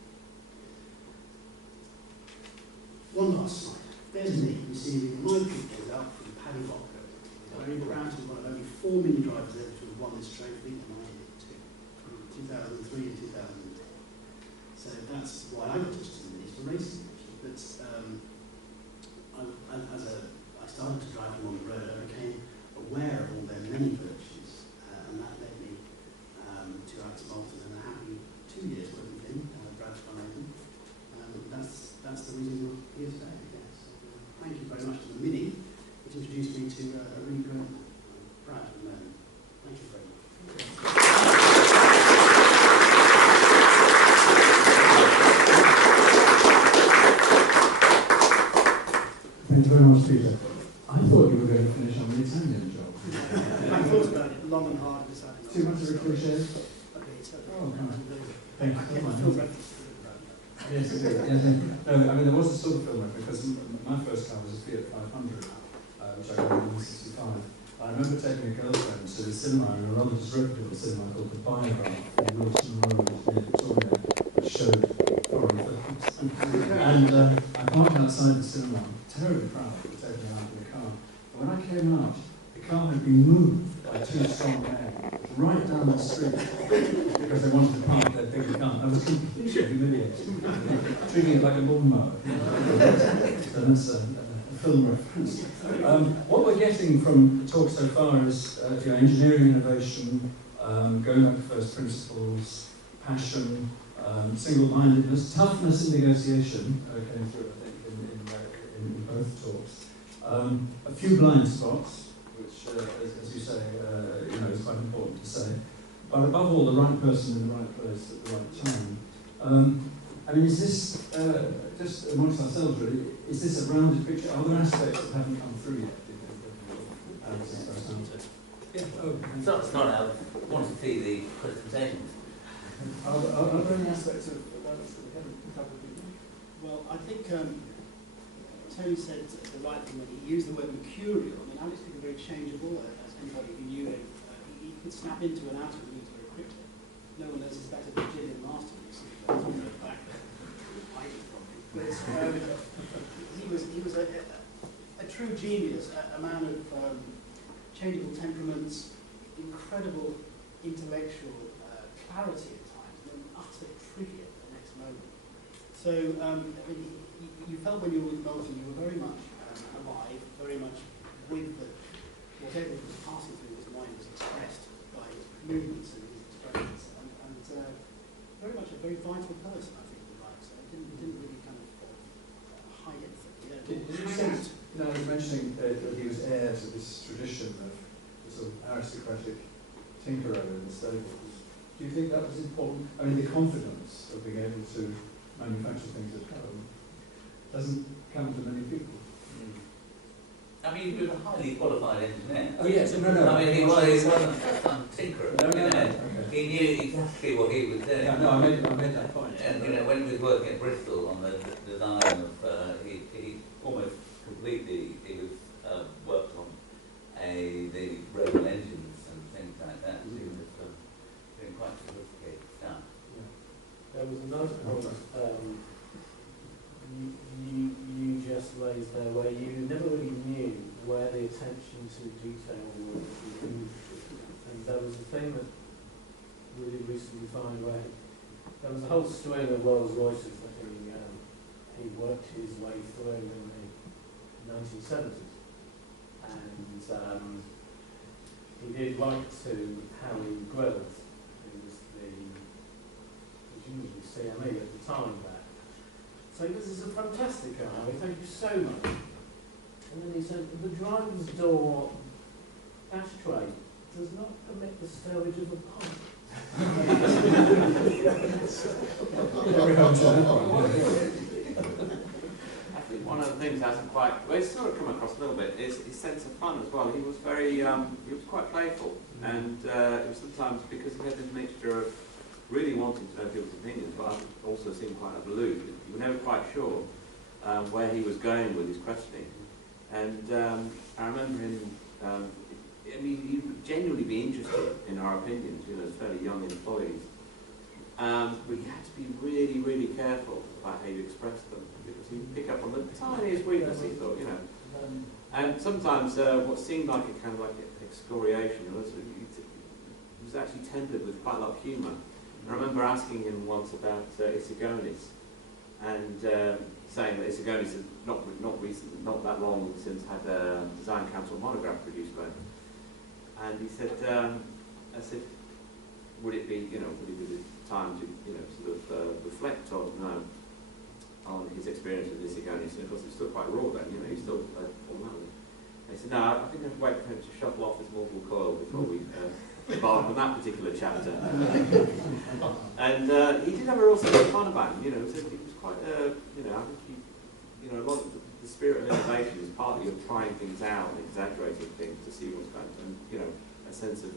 One last slide. There's me receiving my pupils out from Paddy Vodka. I'm very proud to be one of only 4 mini drivers ever to have won this trophy, and I did it too, from 2003 to 2010. So that's why I got interested in this, for racing actually. But I started to drive them on the road, I became aware of all their many virtues, and that led me to Alex Moulton, and a happy 2 years working with him, Bradford on Open. That's the reason we're here today, I guess. Thank you very much to the Mini, which introduced me to a really great proud of the moment. Thank you very much. Thank you very much, Peter. I thought you were going to finish on the Italian job. I thought about it long and hard, decided not Too much of a cliche? Oh, no. Thank you so much. Yes, it is. Yes, no, I mean, there was a sort of film because my first car was a Fiat 500, which I got in 1965. I remember taking a girlfriend to the cinema in a rather disreputable cinema called the Biograph in Wilson Road near Victoria, which showed foreign films. And I parked outside the cinema, terribly proud of taking out in the car. But when I came out, the car had been moved by 2 strong men right down the street because they wanted to park their big car. I was completely humiliated, treating it like a lawnmower. So that's a film reference. What we're getting from the talk so far is engineering innovation, going back to first principles, passion, single-mindedness, toughness in negotiation, came through, I think, in both talks. A few blind spots, which, as you say, is quite important to say. But above all, the right person in the right place at the right time. I mean, is this, just amongst ourselves really, is this a rounded picture? Are there aspects that haven't come through yet? Yeah. Oh, it's not out. I want to see the presentation. Are there any aspects of that we haven't covered? Well, I think Tony said the right thing when he used the word mercurial. I mean, Alex was very changeable, as anybody who knew him. He could snap into and out of the very quickly. No one knows this better than Gillian Marston. Back hiding from him. But he was a true genius, a man of changeable temperaments, incredible intellectual clarity at times, and then utter trivia at the next moment. So, I mean, you felt when you were with Moulton, you were very much alive, very much with whatever was passing through his mind was expressed by his movements and his expressions, and very much a very vital person, I think, with life. So it didn't really kind of hide anything. Did you sense, you were mentioning that he was heir to this tradition of the sort of aristocratic tinkerer in the stables. Do you think that was important? I mean, the confidence of being able to manufacture things at home doesn't come to many people. I mean, he was a highly qualified engineer. Oh yes, no. I mean, he wasn't some tinkerer. No, Okay. He knew exactly what he was doing. Yeah, no, I made that point. And when he was working at Bristol on the design of, he almost completely worked on the rebel engines and things like that. So he was doing quite sophisticated stuff. Yeah. There was another point you just raised there where you never really knew where the attention to detail was. And there was a thing that really recently found where there was a whole string of Rolls Royces that he worked his way through in the 1970s. And he did write to Harry Grove, who was presumably CME at the time there. So this is a fantastic car, Harry, thank you so much. And then he said, the driver's door ashtray does not permit the stowage of a pipe. one of the things that hasn't quite, well, it's sort of come across a little bit, is his sense of fun as well. He was very, he was quite playful, and it was sometimes because he had this mixture of really wanting to know people's opinions, but also seemed quite aloof. You were never quite sure where he was going with his questioning. And I remember him, I mean, he would genuinely be interested in our opinions, you know, as fairly young employees. But you had to be really, really careful about how you express them, because you pick up on the tiniest weakness, he thought, you know. And sometimes what seemed like a kind of like excoriation was actually tempered with quite a lot of humour. I remember asking him once about Isagonis, and saying that Isagonis had not that long since had a design council monograph produced by him. And he said, I said, would it be the time to, you know, sort of reflect on his experience with Isagonis? And of course, it's still quite raw then, you know, he's still formality. He said, no, I think I'd wait for him to shuffle off this mortal coil before we embark on that particular chapter. And he did have a real sense of fun about him, you know. So he was quite, you know, I think you know, a lot of the spirit of innovation is partly of trying things out and exaggerating things to see what's going on, and, you know, a sense of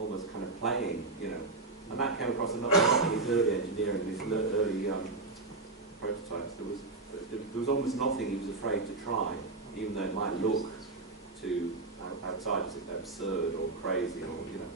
almost kind of playing, you know. And that came across a lot in his early engineering, his early prototypes. There was almost nothing he was afraid to try, even though it might look to outsiders absurd or crazy, or, you know.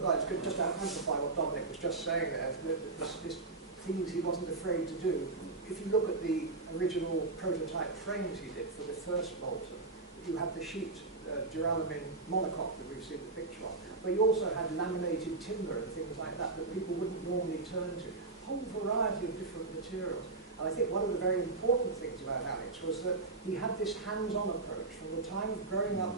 Right, just to amplify what Dominic was just saying there, this things he wasn't afraid to do. If you look at the original prototype frames he did for the first Moulton, you have the sheet duralumin monocoque that we've seen the picture of, but you also had laminated timber and things like that that people wouldn't normally turn to. A whole variety of different materials. And I think one of the very important things about Alex was that he had this hands-on approach from the time of growing up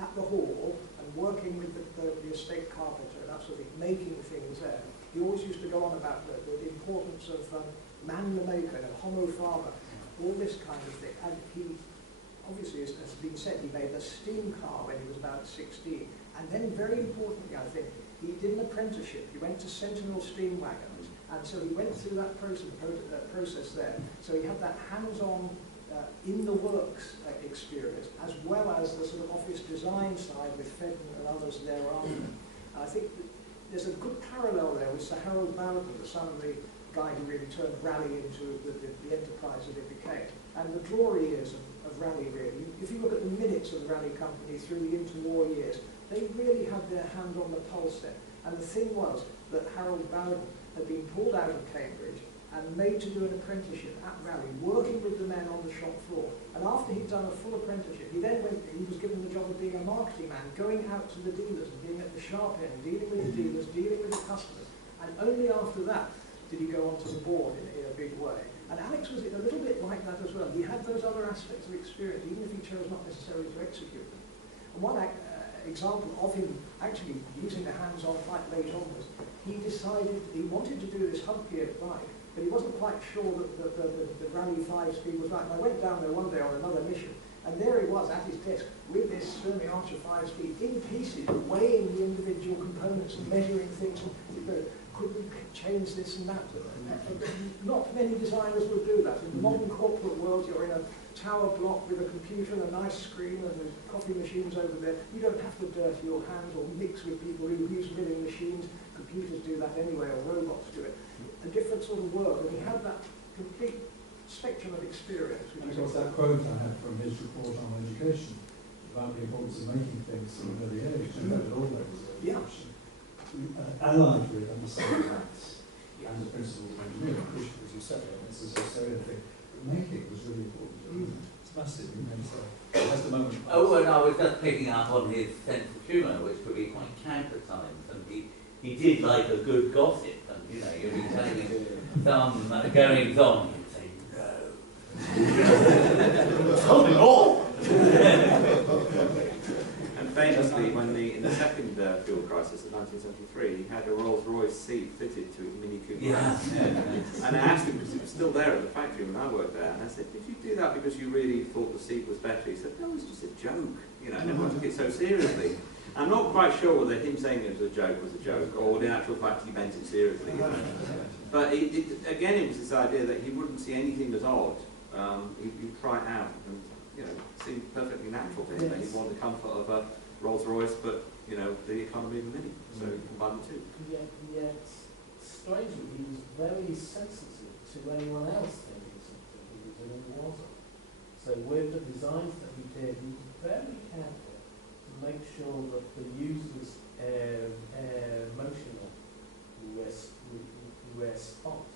at the hall and working with the estate carpenter and that sort of thing, making things there. He always used to go on about the importance of man the maker and homo faber, all this kind of thing. And he, obviously, as has been said, he made a steam car when he was about 16. And then, very importantly, I think, he did an apprenticeship. He went to Sentinel Steam Wagons, and so he went through that process there. So he had that hands-on, in-the-works experience, as well as the sort of office design side with Fedden and others thereafter. And I think there's a good parallel there with Sir Harold Bowden, the son of the guy who really turned Raleigh into the enterprise that it became. And the glory years of Raleigh, really. If you look at the minutes of the Raleigh company through the interwar years, they really had their hand on the pulse then. And the thing was that Harold Bowden had been pulled out of Cambridge and made to do an apprenticeship at Raleigh, working with the men on the shop floor. And after he'd done a full apprenticeship, he was given the job of being a marketing man, going out to the dealers and being at the sharp end, dealing with the dealers, dealing with the customers. And only after that did he go onto the board in a big way. And Alex was a little bit like that as well. He had those other aspects of experience, even if he chose not necessarily to execute them. And one example of him actually using the hands-on quite late on was he decided he wanted to do this hub-geared bike, but he wasn't quite sure that the Raleigh 5-speed was right. And I went down there one day on another mission, and there he was at his desk with this Sturmey Archer 5-speed in pieces, weighing the individual components and measuring things. Could we change this and that? Not many designers will do that. In the modern corporate world, you're in a tower block with a computer and a nice screen and there's coffee machines over there. You don't have to dirty your hands or mix with people who use milling machines. Computers do that anyway, or robots do it. A different sort of work, and he had that complete spectrum of experience. And of course that quote I had from his report on education about the importance of making things from an early age, and that all those allied with understanding maths and the principles of engineering, which, as you say, this is a serious thing. But making was really important. It's massive, you know, so that's the moment. Oh, and I was just picking up on his sense of humour, which could be quite camp at times, and he did like a good gossip, and, you know, you'd be telling him some goings on, he'd say, no. Tell me all! And famously, in the second fuel crisis of 1973, he had a Rolls-Royce seat fitted to his Mini Cooper. Yeah. And I asked him, because it was still there at the factory when I worked there, and I said, did you do that because you really thought the seat was better? He said, no, it was just a joke. You know, and everyone took it so seriously. I'm not quite sure whether him saying it was a joke, or in actual fact he meant it seriously. But again, it was this idea that he wouldn't see anything as odd. He'd try it out, and it seemed perfectly natural to him that he'd want the comfort of a Rolls Royce, but the economy of a Mini. So he combined the two. Yet, strangely, he was very sensitive to anyone else thinking something he was doing wasn't. So with the designs that he did, he was very careful to make sure that the user's emotional response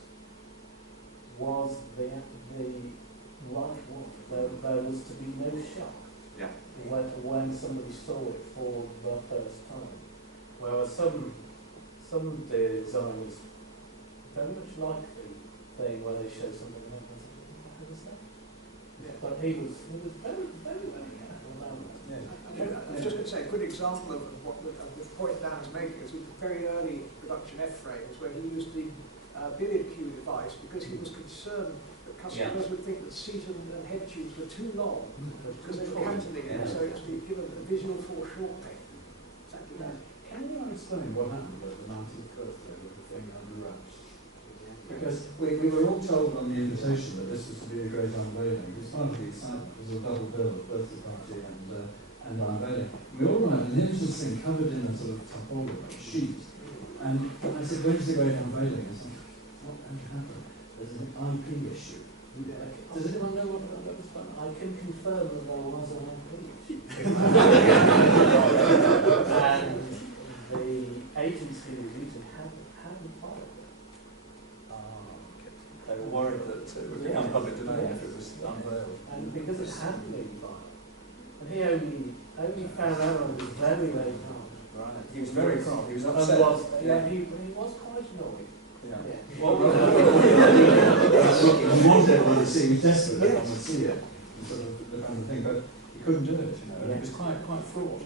was the right one. There was to be no shock when somebody saw it for the first time. Whereas some designers very much like the thing where they show something and everyone's like, how was that? Yeah. But he was very, very, very careful about that. I was just going to say, a good example of the point Dan's making is with the very early production F-frames, where he used the billiard cue device because he was concerned that customers would think that seat and head tubes were too long because they were cantilevered, so it was to give a visual foreshortening. Exactly that. Can you explain what happened at the 90th birthday with the thing under wraps? Because we were all told on the invitation that this was to be a great unveiling. It was part of the excitement. It was a double bill of birthday party and unveiling. We all arrived, and the image was thing covered in a sort of tarpaulin sheet. And I said, when's the great unveiling? I said, what had happened? There's an IP issue. Does anyone know what that was about? I can confirm that there was an IP issue. And the agency was using hadn't followed it. They were worried that it would become public domain if it was unveiled. And because it hadn't been filed, and he only found out on it very late on. Right. He was very cross. He was And upset. he was quite annoyed. Yeah. Well, he wanted everyone to see, he was desperate that everyone would see it, and sort of the kind of thing, but he couldn't do it, and it was quite fraught.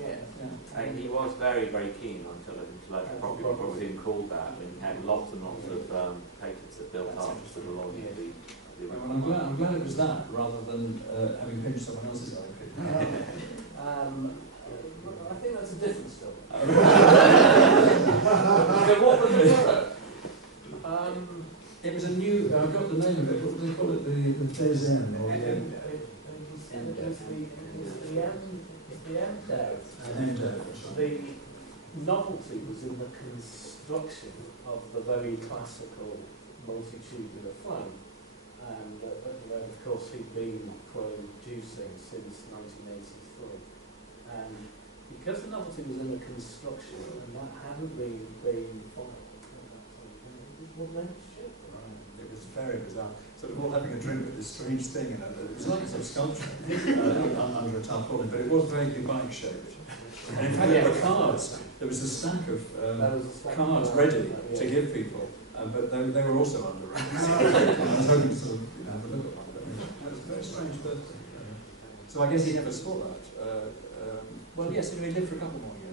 And he was very, very keen on intellectual property before it was even called that, and he had lots and lots of patents that built up to the law. Well, I'm glad it was that, rather than having pinched someone else's IP. I think that's a different story. So what was the product? It was a new, I've got the name of it, what do they call it, the Dezen, or the The novelty was in the construction of the very classical multi-tubular flame, and of course he'd been producing since 1983. And because the novelty was in the construction, and that hadn't been followed, it wasn't any shit. It was very bizarre. Sort of all having a drink with this strange thing, it was like a sort of sculpture under a tarpaulin, but it was vaguely bike-shaped. And in fact, there were cards. There was a stack of cards ready to give people, but they were also under wraps. I was hoping to sort of have a look at one, but it was a very strange birthday. So I guess he never saw that. Well, yes, he lived for a couple more years.